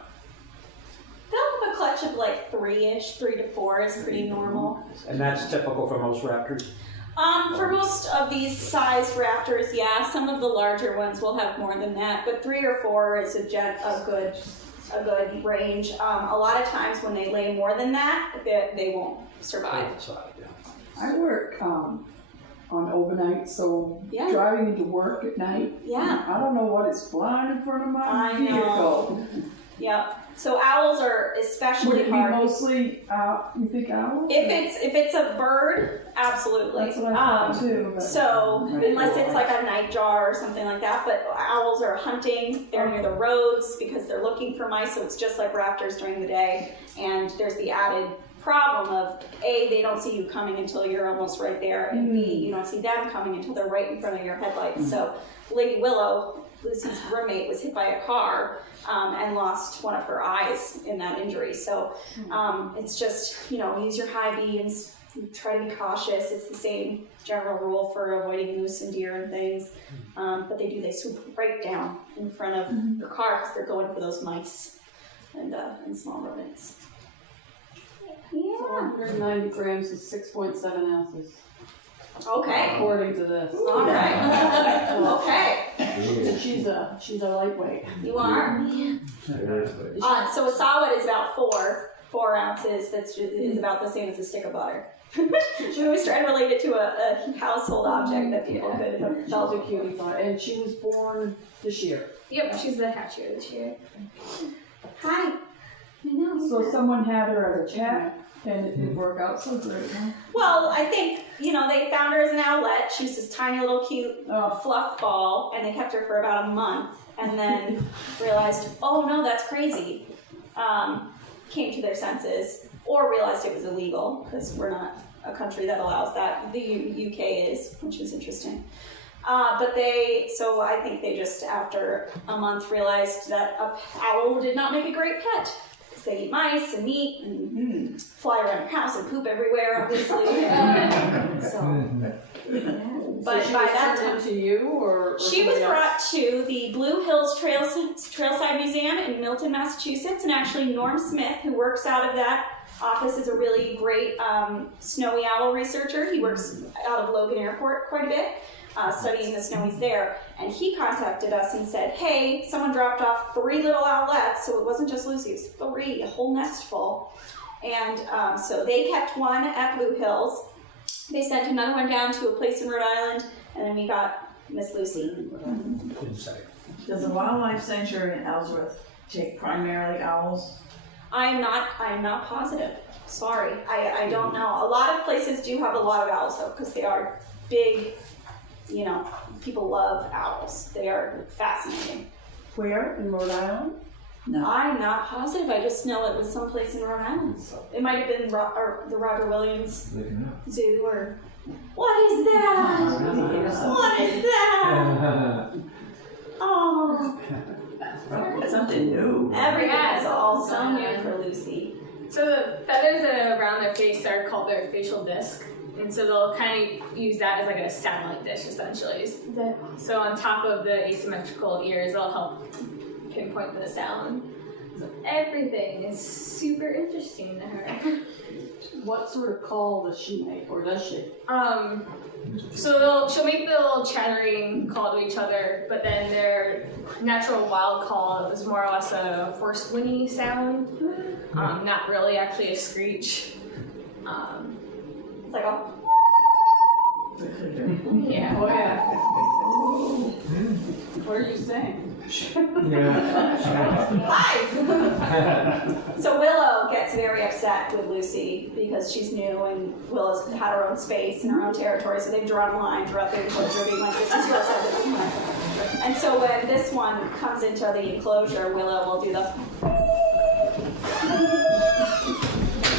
They'll have a clutch of like 3-ish, 3 to 4 is pretty normal. And that's typical for most raptors? For most of these sized raptors, yeah, some of the larger ones will have more than that, but 3 or 4 is a good range. A lot of times when they lay more than that, they won't survive. I work on overnight, so Yeah. driving into work at night, Yeah. I don't know what is flying in front of my I know. vehicle. Yeah, Yep. So owls are Would especially it be hard. mostly, you think owls? If it's a bird, absolutely. That's what I thought too. But So unless it's like a nightjar or something like that, but owls are hunting. They're near the roads because they're looking for mice. So it's just like raptors during the day. And there's the added problem of A, they don't see you coming until you're almost right there, and B, you don't see them coming until they're right in front of your headlights. So Lady Willow, Lucy's roommate, was hit by a car and lost one of her eyes in that injury. So it's just, use your high beams, try to be cautious. It's the same general rule for avoiding moose and deer and things. But they swoop right down in front of your car because they're going for those mice and small rodents. Yeah. So 190 grams is 6.7 ounces, Okay. according to this. All right. Okay. She's a lightweight. You are. Seriously. So a solid is about 4 ounces. Is about the same as a stick of butter. We always try to relate it to a household object that people could have She's felt. a cutie pie, and she was born this year. Yep, she's the hatcher this year. Hi. I know. So someone had her as a pet, and it didn't work out so great, huh? Well, I think, they found her as an owlet. She was this tiny little cute Oh, fluff ball, and they kept her for about a month, and then realized, oh no, that's crazy. Came to their senses, or realized it was illegal, because we're not a country that allows that. The UK is, which is interesting. So I think they just, after a month, realized that an owl did not make a great pet. Because they eat mice and meat and fly around your house and poop everywhere, obviously. But so by she that was time, turned into you, or she was somebody else? brought to the Blue Hills Trailside Museum in Milton, Massachusetts, and actually Norm Smith, who works out of that office, is a really great snowy owl researcher. He works out of Logan Airport quite a bit, studying the snowies there. And he contacted us and said, hey, someone dropped off 3 little owlets, so it wasn't just Lucy, it was 3, a whole nest full. And so they kept one at Blue Hills. They sent another one down to a place in Rhode Island, and then we got Miss Lucy. Inside. Does the Wildlife Sanctuary in Ellsworth take primarily owls? I am not positive. Sorry, I don't know. A lot of places do have a lot of owls though, because they are big. People love owls. They are fascinating. where, in Rhode Island? No. I'm not positive. I just know it was someplace in Rhode Island. It might have been the Roger Williams Looking up. Zoo or. What is that? What is that? Oh, Something new. everything is all so new for Lucy. So the feathers that are around their face are called their facial disc. And so they'll kind of use that as like a satellite dish, essentially. So on top of the asymmetrical ears, they'll help pinpoint the sound. So everything is super interesting to her. What sort of call does she make, or does she? So she'll make the little chattering call to each other, but then their natural wild call is more or less a horse whinny sound, not really actually a screech. It's like a. Yeah. Oh yeah. What are you saying? Hi! So Willow gets very upset with Lucy because she's new and Willow's had her own space and her own territory, so they've drawn a line throughout the enclosure being like, this is your side, this is my side. And so when this one comes into the enclosure, Willow will do the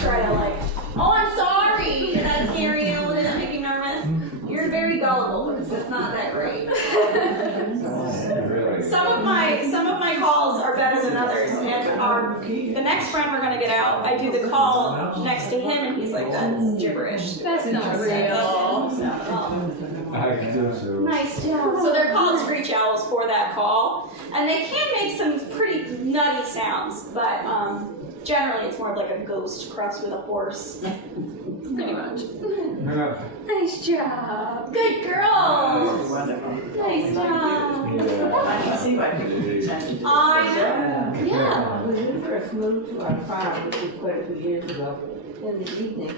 try to like, oh, I'm sorry, did that scare you? Did that make you nervous? You're very gullible because it's not that great. Really? Some of my calls are better than others, and the next friend we're gonna get out, I do the call next to him, and he's like, "That's gibberish." That's not real. I think so. Nice job. So they're called screech owls for that call, and they can make some pretty nutty sounds, but generally it's more of like a ghost crossed with a horse. Pretty much. Nice job. Good girl. Wonderful. Nice job. I can see why people pay attention to it. I know. Yeah. When we first moved to our farm, which was quite a few years ago, in the evening,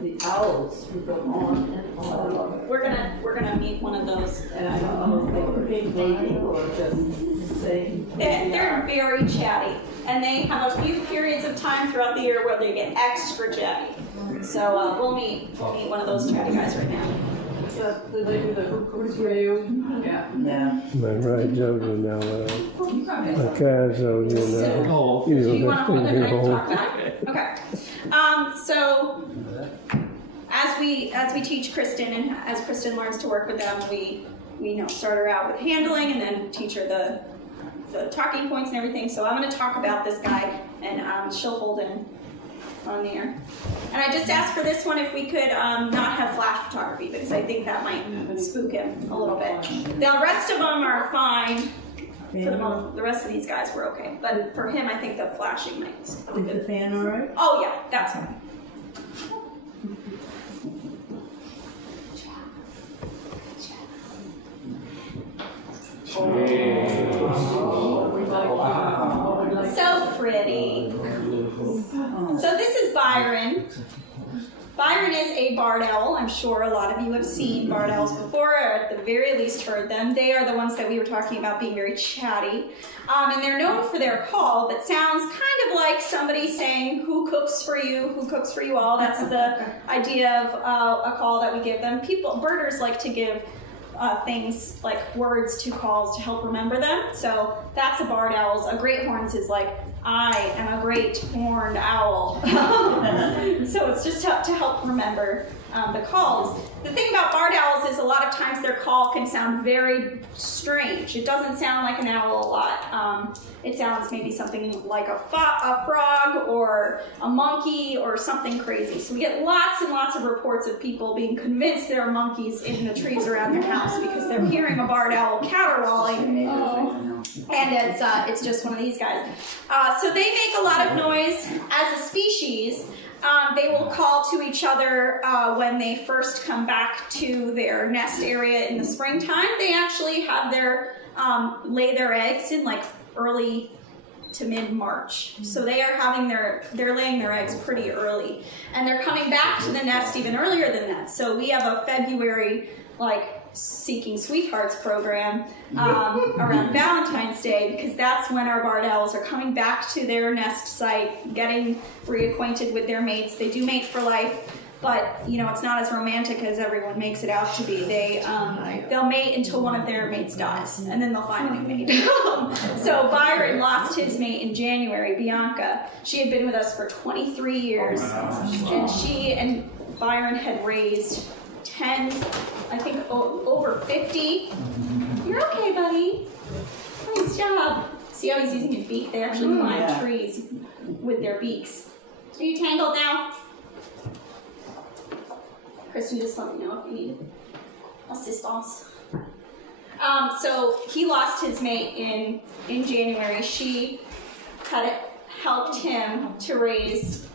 the owls would go on and on. We're gonna meet one of those. And I don't know if they were mating or just saying. They're very chatty. and they have a few periods of time throughout the year where they get extra chatty. So we'll meet one of those chatty guys right now. So do they do the hoops for you? Yeah. My right shoulder now, my calf shoulder now. Do you want to hold it and I can talk about it? Okay. So as we teach Kristen, and as Kristen learns to work with them, we start her out with handling and then teach her the talking points and everything. So I'm going to talk about this guy, and she'll hold him on there. And I just asked for this one if we could not have flash photography, because I think that might spook him a little bit. The rest of them are fine. For the most, the rest of these guys were okay, but for him, I think the flashing might spook him. Is the fan all right? Oh yeah, that's fine. So pretty. So this is Byron. Byron is a barred owl. I'm sure a lot of you have seen barred owls before, or at the very least heard them. They are the ones that we were talking about being very chatty. And they're known for their call that sounds kind of like somebody saying, "Who cooks for you? Who cooks for you all?" That's the idea of a call that we give them. Birders like to give things like words to calls to help remember them. So that's a barred owl. A great horns is like, "I am a great horned owl." So it's just to help remember the calls. The thing about barred owls is a lot of times their call can sound very strange. It doesn't sound like an owl a lot. It sounds maybe something like a frog or a monkey or something crazy. So we get lots and lots of reports of people being convinced there are monkeys in the trees around their house because they're hearing a barred owl caterwauling. And it's just one of these guys. So they make a lot of noise as a species. They will call to each other when they first come back to their nest area in the springtime. They actually have their lay their eggs in like early to mid-March. So they're laying their eggs pretty early. And they're coming back to the nest even earlier than that. So we have a February Seeking Sweethearts program around Valentine's Day, because that's when our barred owls are coming back to their nest site, getting reacquainted with their mates. They do mate for life, but it's not as romantic as everyone makes it out to be. They'll mate until one of their mates dies, and then they'll find a new mate. So Byron lost his mate in January, Bianca. She had been with us for 23 years, and she and Byron had raised 10, I think over 50. You're okay, buddy. Nice job. See how he's using his beak? They actually climb trees with their beaks. Are you tangled now? Kristen, just let me know if you need assistance. So he lost his mate in January. She had helped him to raise.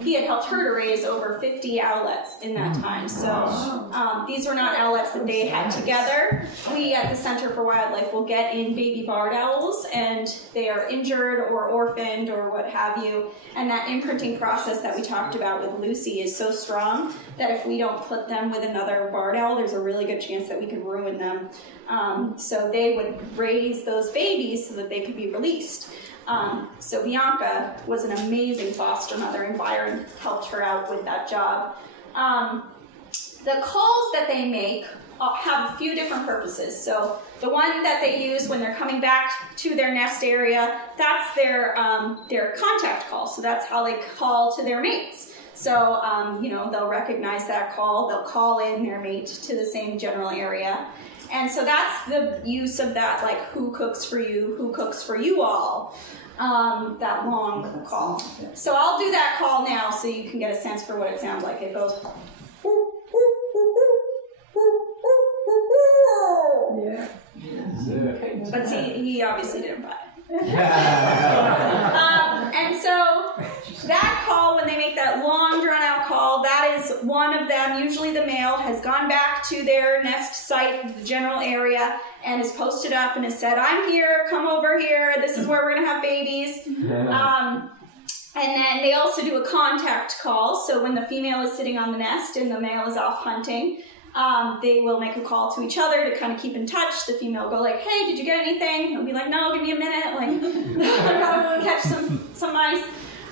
He had helped her to raise over 50 owlets in that time. So these were not owlets that they had together. We at the Center for Wildlife will get in baby barred owls, and they are injured or orphaned or what have you. And that imprinting process that we talked about with Lucy is so strong that if we don't put them with another barred owl, there's a really good chance that we could ruin them. So they would raise those babies so that they could be released. So Bianca was an amazing foster mother, and Byron helped her out with that job. The calls that they make have a few different purposes. So the one that they use when they're coming back to their nest area, that's their contact call. So that's how they call to their mates. So they'll recognize that call. They'll call in their mate to the same general area. And so that's the use of that, like, who cooks for you all, that long call. So I'll do that call now so you can get a sense for what it sounds like. It goes. Yeah. But see, he obviously didn't buy it. And so that call, when they make that long drawn out call, that is one of them. Usually the male has gone back to their nest site, the general area, and is posted up and has said, "I'm here, come over here, this is where we're gonna have babies." And then they also do a contact call. So when the female is sitting on the nest and the male is off hunting, they will make a call to each other to kind of keep in touch. The female will go like, hey, did you get anything? He'll be like, no, give me a minute. Like, I gotta go catch some mice.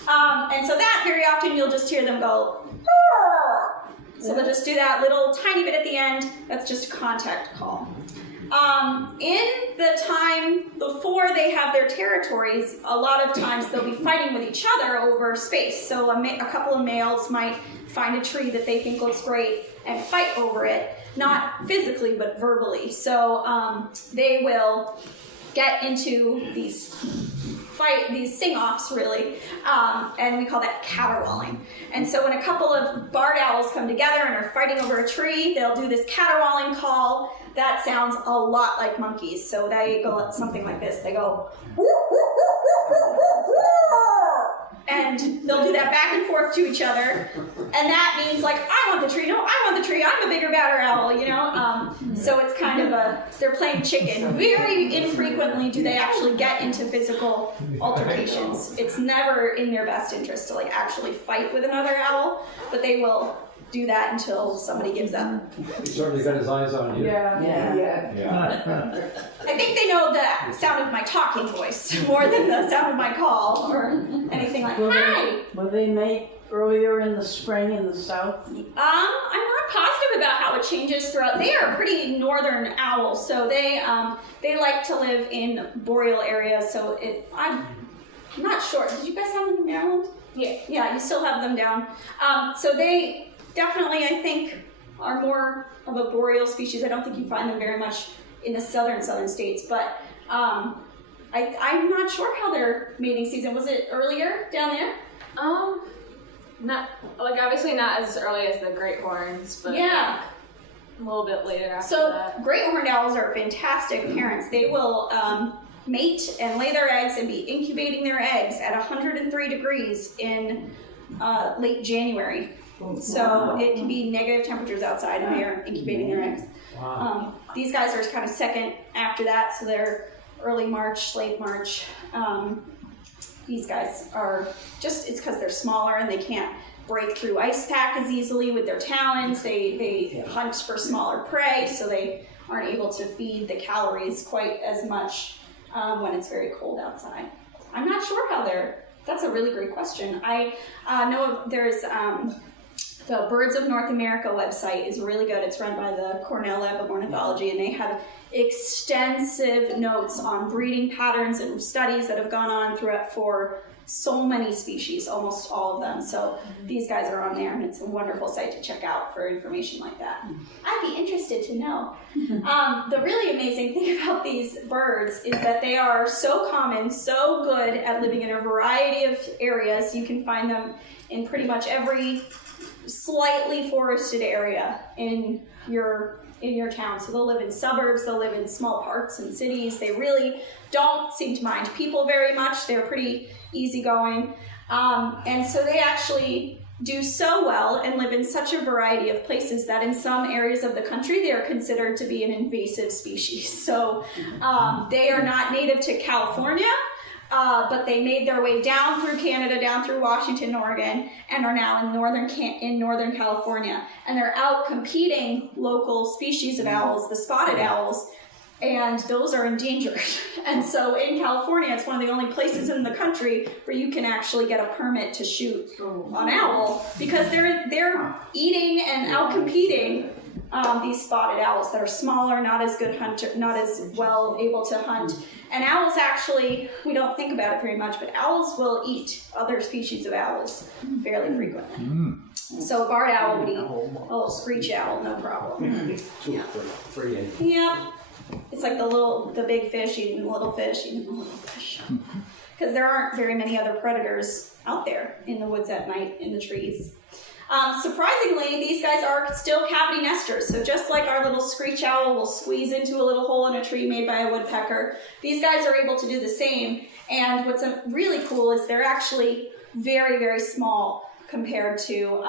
And so that very often you'll just hear them go, "Roar." So they'll just do that little tiny bit at the end. That's just a contact call. In the time before they have their territories, a lot of times they'll be fighting with each other over space. So a couple of males might find a tree that they think looks great and fight over it, not physically but verbally. So they will get into these sing-offs really, and we call that caterwauling. And so when a couple of barred owls come together and are fighting over a tree, they'll do this caterwauling call. That sounds a lot like monkeys. So they go something like this. They go, and they'll do that back and forth to each other. And that means like, I want the tree, no, I want the tree, I'm a bigger, badder owl, you know? So it's kind of they're playing chicken. Very infrequently do they actually get into physical altercations. It's never in their best interest to like actually fight with another owl, but they will do that until somebody gives up. He certainly got his eyes on you. Yeah. I think they know the sound of my talking voice more than the sound of my call or anything like hi. Will they mate earlier in the spring in the south? I'm not positive about how it changes throughout. They are pretty northern owls, so they like to live in boreal areas. So I'm not sure. Did you guys have them in Maryland? Yeah, you still have them down. So they definitely, I think, are more of a boreal species. I don't think you find them very much in the southern states, but I'm not sure how their mating season was. It earlier down there? Not like obviously not as early as the great horns, but yeah, like a little bit later after so that. Great horned owls are fantastic parents. They will mate and lay their eggs and be incubating their eggs at 103 degrees in late January. So it can be negative temperatures outside and they are incubating their eggs. Wow. These guys are kind of second after that, so they're early March, late March. These guys are just, it's because they're smaller and they can't break through ice pack as easily with their talons. They hunt for smaller prey, so they aren't able to feed the calories quite as much when it's very cold outside. I'm not sure how that's a really great question. I know there's the Birds of North America website is really good. It's run by the Cornell Lab of Ornithology, and they have extensive notes on breeding patterns and studies that have gone on for so many species, almost all of them. So these guys are on there, and it's a wonderful site to check out for information like that. I'd be interested to know. The really amazing thing about these birds is that they are so common, so good at living in a variety of areas. You can find them in pretty much every slightly forested area in your town. So they'll live in suburbs, they'll live in small parks and cities. They really don't seem to mind people very much. They're pretty easygoing. And so they actually do so well and live in such a variety of places that in some areas of the country they are considered to be an invasive species. So they are not native to California, but they made their way down through Canada, down through Washington, Oregon, and are now in Northern California. And they're out competing local species of owls, the spotted owls, and those are endangered. And so in California, it's one of the only places in the country where you can actually get a permit to shoot an owl, because they're eating and out competing these spotted owls that are smaller, not as good hunter, not as well able to hunt. And owls actually, we don't think about it very much, but owls will eat other species of owls fairly frequently. So a barred owl would eat a little screech owl, no problem. Yeah. It's like the big fish eating the little fish eating the little fish. Because there aren't very many other predators out there in the woods at night in the trees. Surprisingly, these guys are still cavity nesters. So just like our little screech owl will squeeze into a little hole in a tree made by a woodpecker, these guys are able to do the same. And what's really cool is they're actually very, very small compared to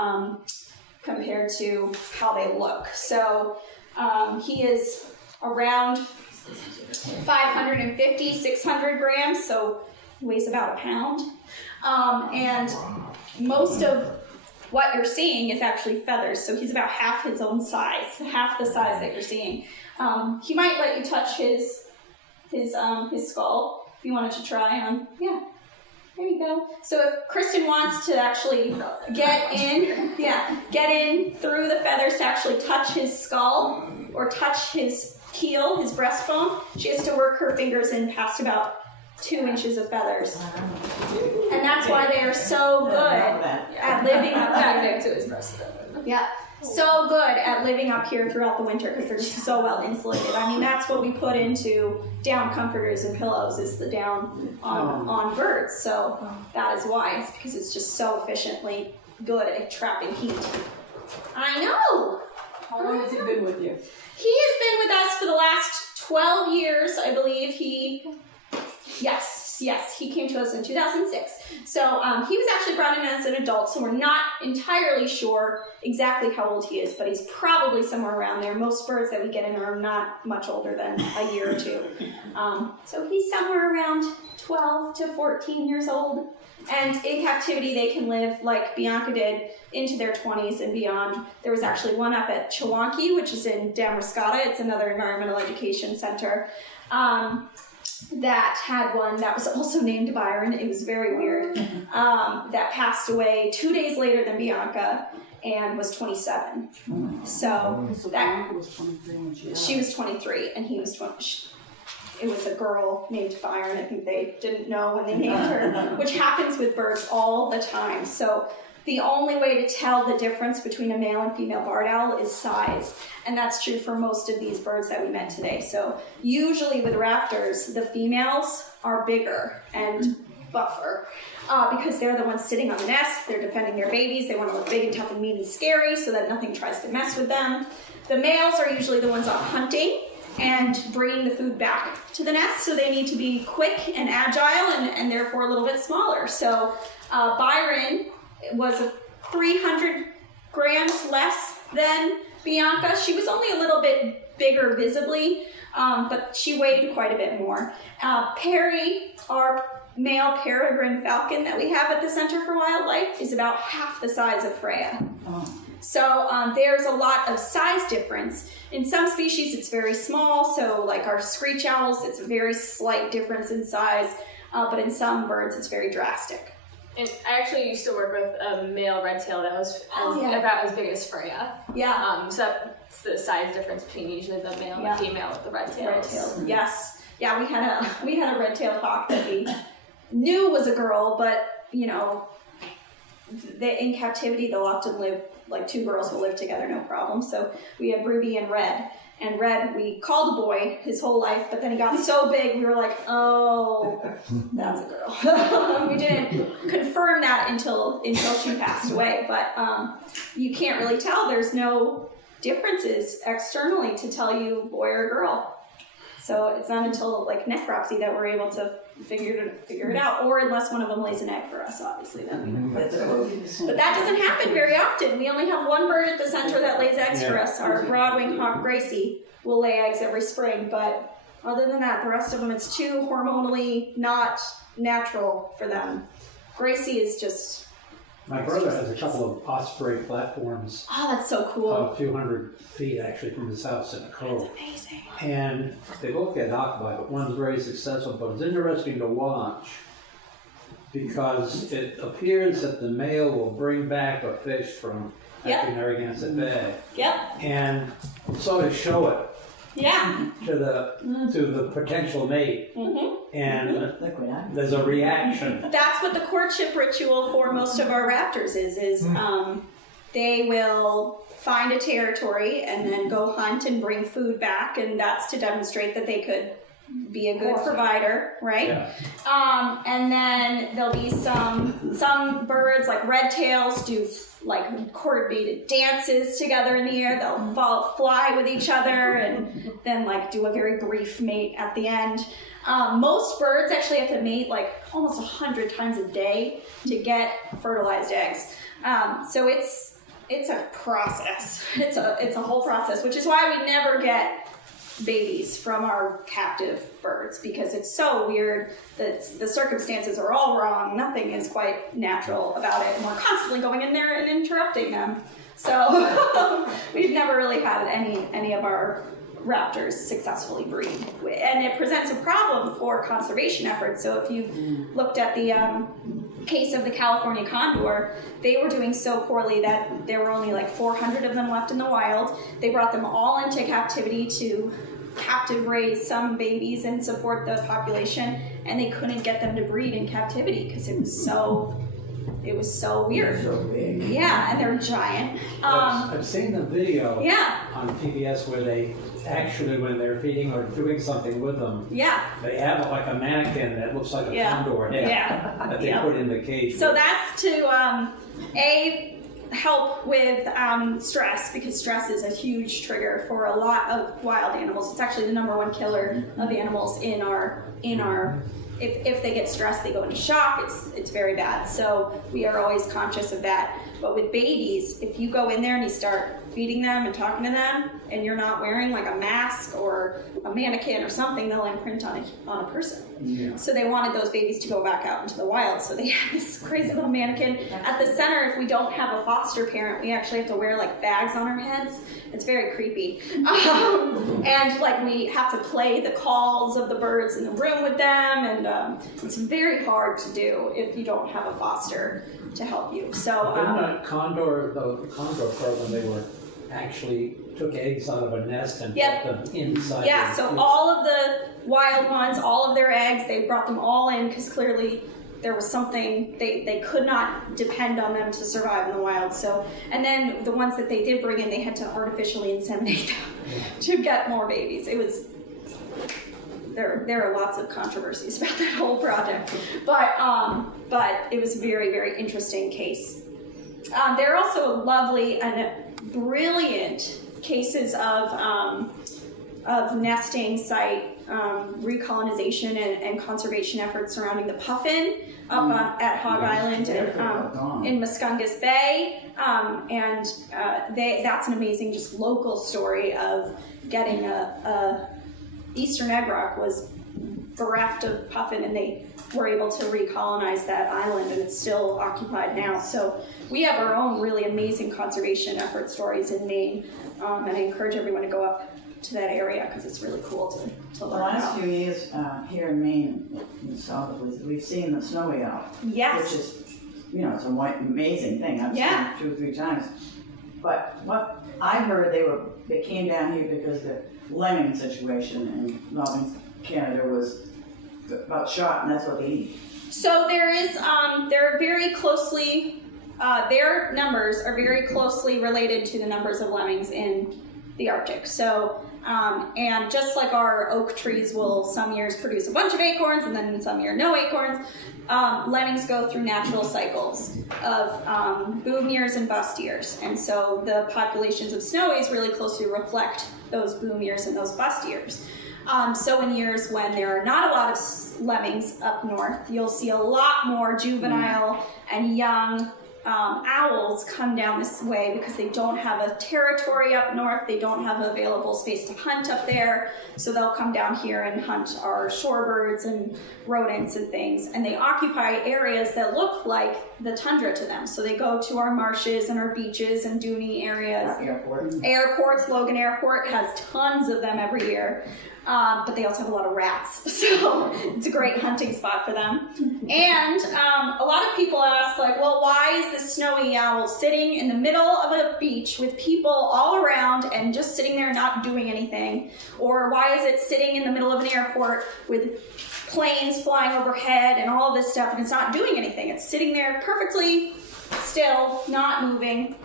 how they look. So he is around 550, 600 grams, so weighs about a pound. And most of what you're seeing is actually feathers. So he's about half his own size, half the size that you're seeing. He might let you touch his skull if you wanted to try on. Yeah, there you go. So if Kristen wants to actually get in through the feathers to actually touch his skull or touch his keel, his breastbone, she has to work her fingers in past about 2 inches of feathers. And that's why they are so good at living up here. To his breastbone. Yeah. So good at living up here throughout the winter because they're just so well insulated. I mean, that's what we put into down comforters and pillows is the down on birds. So that is why. It's because it's just so efficiently good at trapping heat. I know. How long has he been with you? He has been with us for the last 12 years, I believe. Yes, he came to us in 2006. So he was actually brought in as an adult, so we're not entirely sure exactly how old he is, but he's probably somewhere around there. Most birds that we get in are not much older than a year or two. So he's somewhere around 12 to 14 years old. And in captivity, they can live, like Bianca did, into their 20s and beyond. There was actually one up at Chewonki, which is in Damariscotta. It's another environmental education center. That had one that was also named Byron. It was very weird. That passed away 2 days later than Bianca and was 27. So Bianca was 23 when she was 23 and he was 20. It was a girl named Byron. I think they didn't know when they named her, which happens with birds all the time. So the only way to tell the difference between a male and female barred owl is size. And that's true for most of these birds that we met today. So usually with raptors, the females are bigger and buffer because they're the ones sitting on the nest. They're defending their babies. They want to look big and tough and mean and scary so that nothing tries to mess with them. The males are usually the ones off hunting and bringing the food back to the nest. So they need to be quick and agile and therefore a little bit smaller. So Byron was 300 grams less than Bianca. She was only a little bit bigger visibly, but she weighed quite a bit more. Perry, our male peregrine falcon that we have at the Center for Wildlife, is about half the size of Freya. So there's a lot of size difference. In some species, it's very small. So like our screech owls, it's a very slight difference in size. But in some birds, it's very drastic. And I actually used to work with a male red-tailed that was about as big as Freya. Yeah. So that's the size difference between usually the male and female with the red-tails. Yes. Yeah, we had a red-tailed hawk that we knew was a girl, but you know, in captivity they'll often live like two girls will live together, no problem. So we had Ruby and Red. And Red, we called a boy his whole life, but then he got so big, we were like, oh, that's a girl. We didn't confirm that until she passed away, but you can't really tell. There's no differences externally to tell you boy or girl. So it's not until like necropsy that we're able to figure it out, or unless one of them lays an egg for us, obviously. Then we know. But that doesn't happen very often. We only have one bird at the center that lays eggs for us. Our broad-winged hawk, Gracie, will lay eggs every spring. But other than that, the rest of them, it's too hormonally not natural for them. Gracie is just... My brother has a couple of osprey platforms. Oh, that's so cool. A few hundred feet actually from his house in a cove. That's amazing. And they both get knocked by it. One's very successful, but it's interesting to watch because it appears that the male will bring back a fish from after Narragansett Bay. Yep. And sort of show it Yeah. to the potential mate. Mm-hmm. And there's a reaction. That's what the courtship ritual for most of our raptors is they will find a territory and then go hunt and bring food back, and that's to demonstrate that they could be a good provider, right? Yeah. And then there'll be some birds like red tails do like coordinated dances together in the air. They'll fly with each other and then like do a very brief mate at the end. Most birds actually have to mate like almost 100 times a day to get fertilized eggs. So it's a process. It's a whole process, which is why we never get babies from our captive birds because it's so weird that the circumstances are all wrong. Nothing is quite natural about it, and we're constantly going in there and interrupting them. So we've never really had any of our raptors successfully breed, and it presents a problem for conservation efforts. So if you've looked at the case of the California condor, they were doing so poorly that there were only like 400 of them left in the wild. They brought them all into captivity to captive raise some babies and support the population, and they couldn't get them to breed in captivity because it was so weird. So big. Yeah, and they're giant. I've seen the video Yeah, on PBS where they actually, when they're feeding or doing something with them, yeah, they have like a mannequin that looks like a Yeah. condor head yeah. that they Yeah. put in the cage. So that's to help with stress, because stress is a huge trigger for a lot of wild animals. It's actually the #1 killer of animals in our if they get stressed, they go into shock. It's very bad. So we are always conscious of that. But with babies, if you go in there and you start feeding them and talking to them, and you're not wearing like a mask or a mannequin or something, they'll imprint on a person. Yeah. So they wanted those babies to go back out into the wild. So they have this crazy little mannequin. At the center, if we don't have a foster parent, we actually have to wear like bags on our heads. It's very creepy. And like we have to play the calls of the birds in the room with them. And it's very hard to do if you don't have a foster to help you. So In the condor program, they were actually took eggs out of a nest and Yep. put them inside. yeah, the so coop. all of the wild ones, all of their eggs, they brought them all in because clearly there was something, they could not depend on them to survive in the wild. So, and then the ones that they did bring in, they had to artificially inseminate them to get more babies. It was, there are lots of controversies about that whole project, but it was a very, very interesting case. There are also lovely and brilliant cases of nesting site recolonization and conservation efforts surrounding the puffin up at Hog Island in Muscongas Bay, and that's an amazing just local story of getting a Eastern egg rock was bereft of puffin, and they were able to recolonize that island, and it's still occupied now. So we have our own really amazing conservation effort stories in Maine, and I encourage everyone to go up to that area because it's really cool to The learn last about. few years here in Maine, in the south, we've seen the snowy owl, Yes. which is, it's a amazing thing. I've Yeah. seen it 2 or 3 times. But what I heard, they came down here because the lemming situation in northern Canada was about shot, and that's what they eat. So there is, they're very closely, their numbers are very closely related to the numbers of lemmings in the Arctic. So, and just like our oak trees will some years produce a bunch of acorns and then some year no acorns, lemmings go through natural cycles of boom years and bust years. And so the populations of snowies really closely reflect those boom years and those bust years. So in years when there are not a lot of lemmings up north, you'll see a lot more juvenile and young owls come down this way because they don't have a territory up north, they don't have available space to hunt up there, so they'll come down here and hunt our shorebirds and rodents and things, and they occupy areas that look like the tundra to them. So they go to our marshes and our beaches and duny areas. Airports, Logan Airport has tons of them every year. But they also have a lot of rats, so it's a great hunting spot for them. And a lot of people ask, like, well, why is this snowy owl sitting in the middle of a beach with people all around and just sitting there not doing anything? Or why is it sitting in the middle of an airport with planes flying overhead and all this stuff and it's not doing anything? It's sitting there perfectly still, not moving.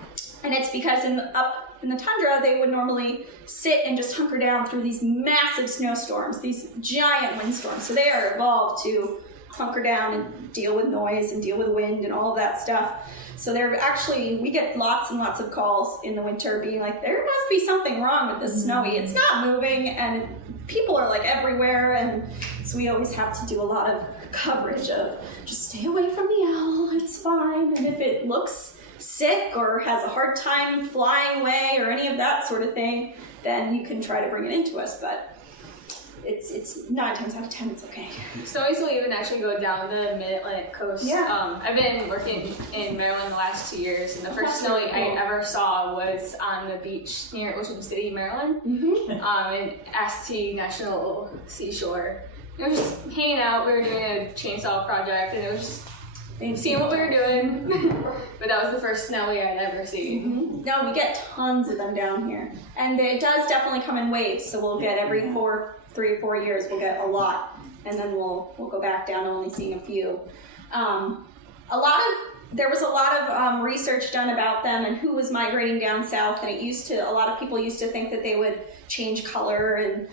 And it's because up in the tundra, they would normally sit and just hunker down through these massive snowstorms, these giant windstorms. So they are evolved to hunker down and deal with noise and deal with wind and all of that stuff. So they're actually, we get lots and lots of calls in the winter being like, there must be something wrong with this snowy. It's not moving, and people are like everywhere. And so we always have to do a lot of coverage of just stay away from the owl, it's fine. And if it looks sick or has a hard time flying away or any of that sort of thing, then you can try to bring it into us, but it's 9 times out of 10, it's okay. Snowies will even actually go down the mid-Atlantic coast. Yeah. I've been working in Maryland the last 2 years, and the first That's snowy really cool. I ever saw was on the beach near Ocean City, Maryland, in St. National Seashore. We were just hanging out, we were doing a chainsaw project, and it was just seeing what we were doing. But that was the first snowy I'd ever seen. No, we get tons of them down here. And it does definitely come in waves, so we'll get every 3 or 4 years, we'll get a lot. And then we'll go back down to only seeing a few. There was a lot of research done about them and who was migrating down south, and a lot of people used to think that they would change color, and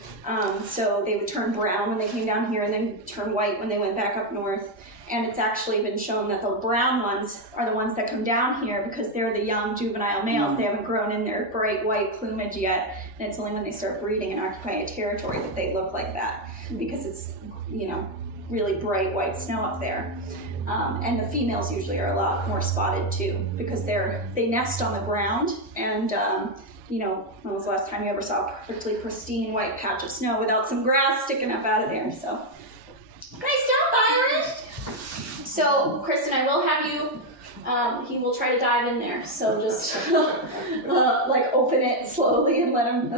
so they would turn brown when they came down here and then turn white when they went back up north. And it's actually been shown that the brown ones are the ones that come down here because they're the young juvenile males. They haven't grown in their bright white plumage yet, and it's only when they start breeding and occupying a territory that they look like that, because it's, really bright white snow up there. And the females usually are a lot more spotted too, because they nest on the ground, and when was the last time you ever saw a perfectly pristine white patch of snow without some grass sticking up out of there? So, great stuff, Irish! So, Kristen, I will have you, he will try to dive in there, so just open it slowly and let him,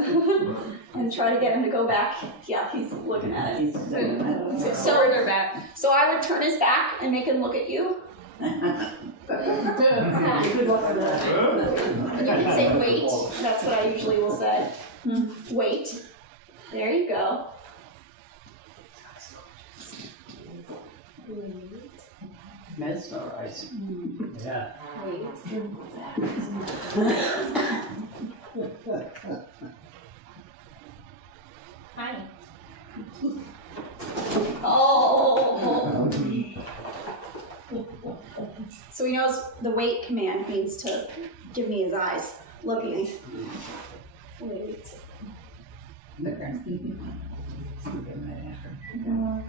and try to get him to go back. Yeah, he's looking at it. So further back. So I would turn his back and make him look at you. Good luck with that. And you can say wait. That's what I usually will say. Wait. There you go. Mesmerizing. Yeah. Hi. Oh. So he knows the wait command means to give me his eyes. Looking. Wait. There you go.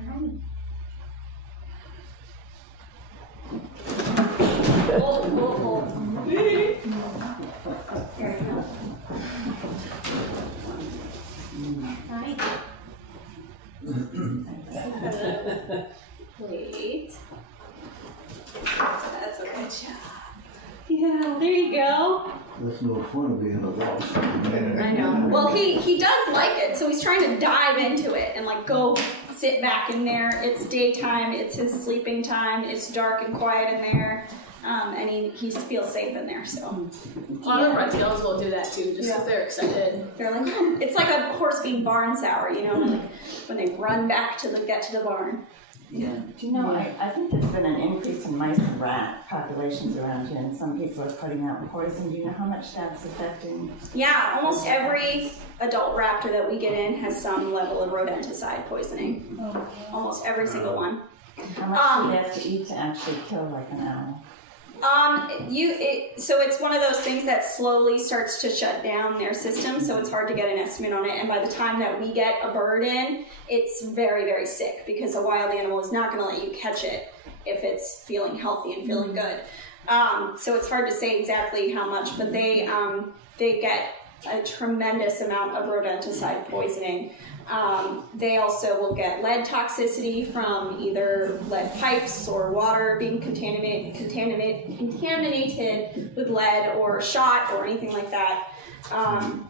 Hi. Wait. That's a good job. Yeah, there you go. That's no fun being a boss. I know. Well, he does like it, so he's trying to dive into it and go sit back in there. It's daytime, it's his sleeping time, it's dark and quiet in there, and he feels safe in there. So A lot of red tails will do that too, just because they're excited. they're like, it's like a horse being barn sour, when they run back to get to the barn. Yeah. Do you know, I think there's been an increase in mice and rat populations around here, and some people are putting out poison. Do you know how much that's affecting? Yeah, almost every adult raptor that we get in has some level of rodenticide poisoning. Almost every single one. How much do you have to eat to actually kill like an owl? So it's one of those things that slowly starts to shut down their system, so it's hard to get an estimate on it, and by the time that we get a bird in, it's very, very sick, because a wild animal is not going to let you catch it if it's feeling healthy and feeling good. So it's hard to say exactly how much, but they get a tremendous amount of rodenticide poisoning. They also will get lead toxicity from either lead pipes or water being contaminated with lead or shot or anything like that.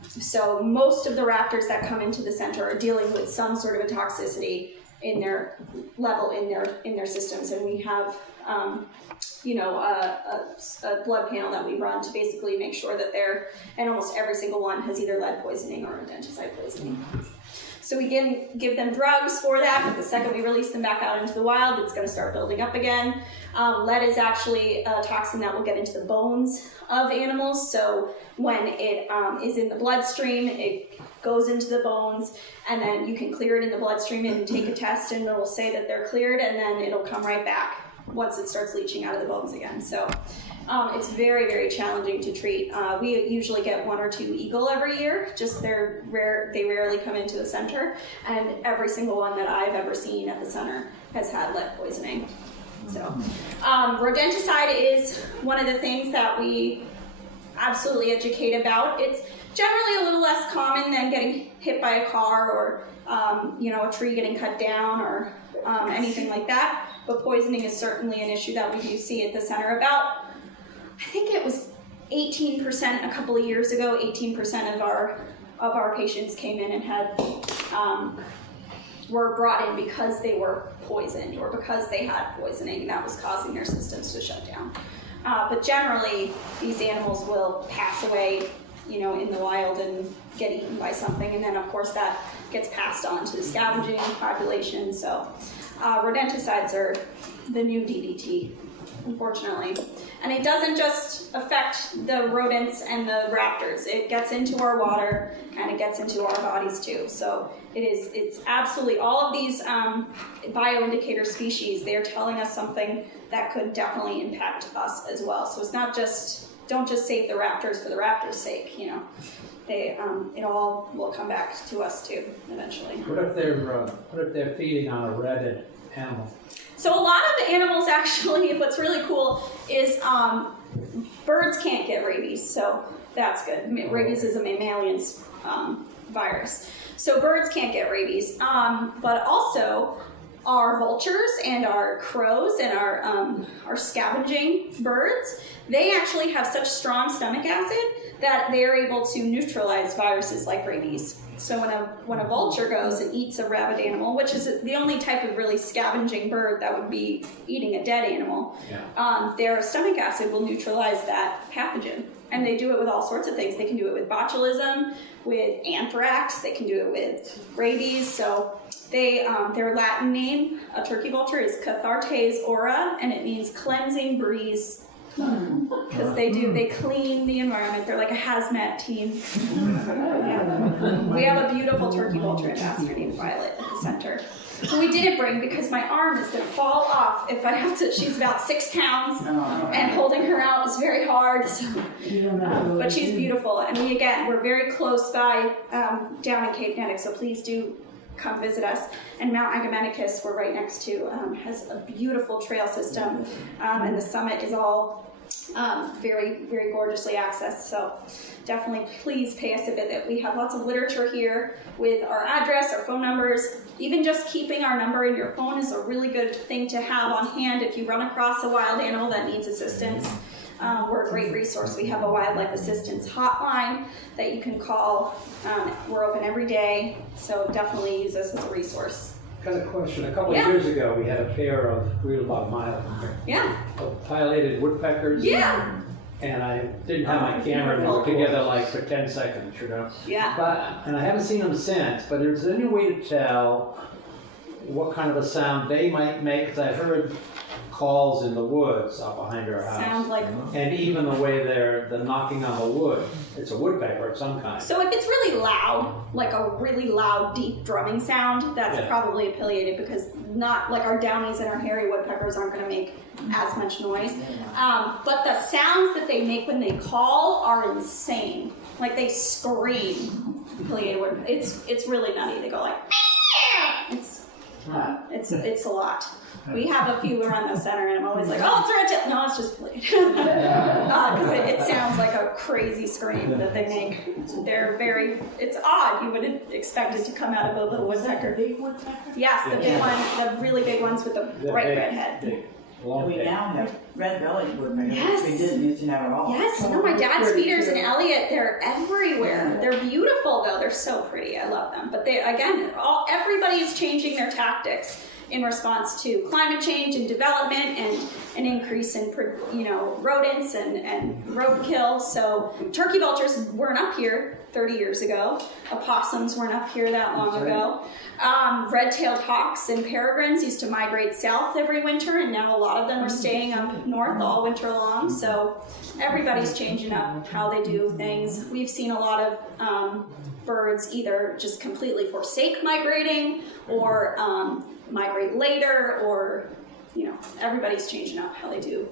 So most of the raptors that come into the center are dealing with some sort of a toxicity in their level in their systems, and we have a blood panel that we run to basically make sure that and almost every single one has either lead poisoning or rodenticide poisoning. So we give them drugs for that, but the second we release them back out into the wild, it's going to start building up again. Lead is actually a toxin that will get into the bones of animals, so when it is in the bloodstream, it goes into the bones, and then you can clear it in the bloodstream and take a test, and it will say that they're cleared, and then it'll come right back once it starts leaching out of the bones again. So it's very, very challenging to treat. We usually get 1 or 2 eagle every year, just they rarely come into the center, and every single one that I've ever seen at the center has had lead poisoning. So rodenticide is one of the things that we absolutely educate about. generally a little less common than getting hit by a car or, a tree getting cut down or anything like that. But poisoning is certainly an issue that we do see at the center. About, I think it was 18% a couple of years ago, 18% of our patients came in and had were brought in because they were poisoned or because they had poisoning that was causing their systems to shut down. But generally, these animals will pass away, in the wild and get eaten by something, and then of course that gets passed on to the scavenging population. So rodenticides are the new DDT, unfortunately. And it doesn't just affect the rodents and the raptors. It gets into our water and it gets into our bodies too. So it's absolutely, all of these bioindicator species, they're telling us something that could definitely impact us as well. So it's not just, don't just save the raptors for the raptors' sake, They, it all will come back to us too, eventually. What if they're feeding on a rabid animal? So a lot of the animals actually, what's really cool is birds can't get rabies, so that's good. Rabies is a mammalian virus. So birds can't get rabies, but also our vultures and our crows and our scavenging birds, they actually have such strong stomach acid that they're able to neutralize viruses like rabies. So when a vulture goes and eats a rabid animal, which is the only type of really scavenging bird that would be eating a dead animal, their stomach acid will neutralize that pathogen. And they do it with all sorts of things. They can do it with botulism, with anthrax, they can do it with rabies. So their Latin name, a turkey vulture, is Cathartes aura, and it means cleansing breeze. Because they clean the environment. They're like a hazmat team. We have a beautiful turkey vulture ambassador named Violet at the center, who we didn't bring because my arm is going to fall off if I have to. She's about 6 pounds, and holding her out is very hard. So. But she's beautiful, and we're very close by down in Cape Nettic, so please do come visit us. And Mount Agamenicus, we're right next to, has a beautiful trail system, and the summit is all very, very gorgeously accessed. So definitely please pay us a visit. We have lots of literature here with our address, our phone numbers. Even just keeping our number in your phone is a really good thing to have on hand if you run across a wild animal that needs assistance. We're a great resource. We have a wildlife assistance hotline that you can call. We're open every day, so definitely use us as a resource. Got a question. A couple of years ago, we had a pair of, we were about a mile here. Yeah. Of pileated woodpeckers. Yeah. And I didn't have my camera, and they were together like for 10 seconds, Yeah. And I haven't seen them since, but is there any way to tell what kind of a sound they might make? Because I heard calls in the woods out behind our house. Sounds like. And even the way they're knocking on the wood, it's a woodpecker of some kind. So if it's really loud, like a really loud, deep drumming sound, that's probably pileated, because not like our downies and our hairy woodpeckers aren't going to make as much noise. But the sounds that they make when they call are insane. Like they scream. Pileated woodpeckers. It's really nutty. They go like. It's a lot. We have a few around the center, and I'm always like, oh, it's a red-tailed. No, it's just pileated. Because it sounds like a crazy scream that they make. It's odd. You wouldn't expect it to come out of a little woodpecker. Big woodpecker? Yes, the big one, the really big ones with the bright red head. We now have red-bellied woodpeckers. Yes. We didn't used to have at all. Yes, no, my dad's feeders in Elliott, they're everywhere. They're beautiful, though. They're so pretty. I love them. But everybody is changing their tactics in response to climate change and development and an increase in rodents and roadkill. So turkey vultures weren't up here 30 years ago. Opossums weren't up here that long ago. Red-tailed hawks and peregrines used to migrate south every winter, and now a lot of them are staying up north all winter long. So everybody's changing up how they do things. We've seen a lot of birds either just completely forsake migrating or migrate later, or everybody's changing up how they do.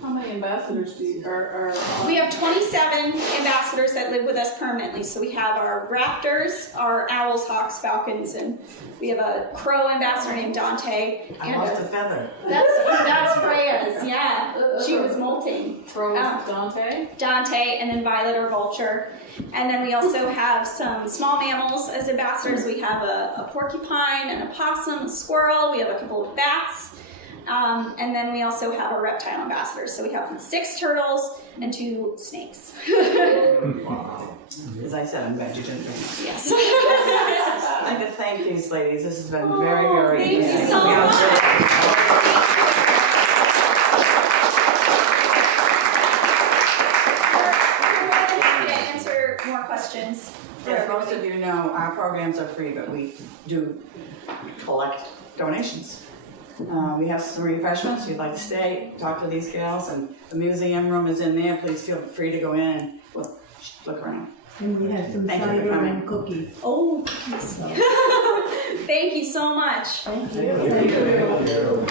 How many ambassadors do you are We have 27 ambassadors that live with us permanently. So we have our raptors, our owls, hawks, falcons, and we have a crow ambassador named Dante. I lost a feather. That's Freya's, yeah. She was molting molting. From Dante. Dante, and then Violet or Vulture. And then we also have some small mammals as ambassadors. We have a porcupine, an opossum, a squirrel. We have a couple of bats. And then we also have a reptile ambassador. So we have 6 turtles and 2 snakes. As I said, I'm vegetarian. Yes. I'd like to thank these ladies. This has been very, very Thank you interesting. so much. To answer more questions. As most of you know, our programs are free, but we do collect donations. We have some refreshments. If you'd like to stay, talk to these gals, and the museum room is in there. Please feel free to go in and look around. And we had some Thank you for cider coming. and cookies. Oh, thank you so much. Thank you.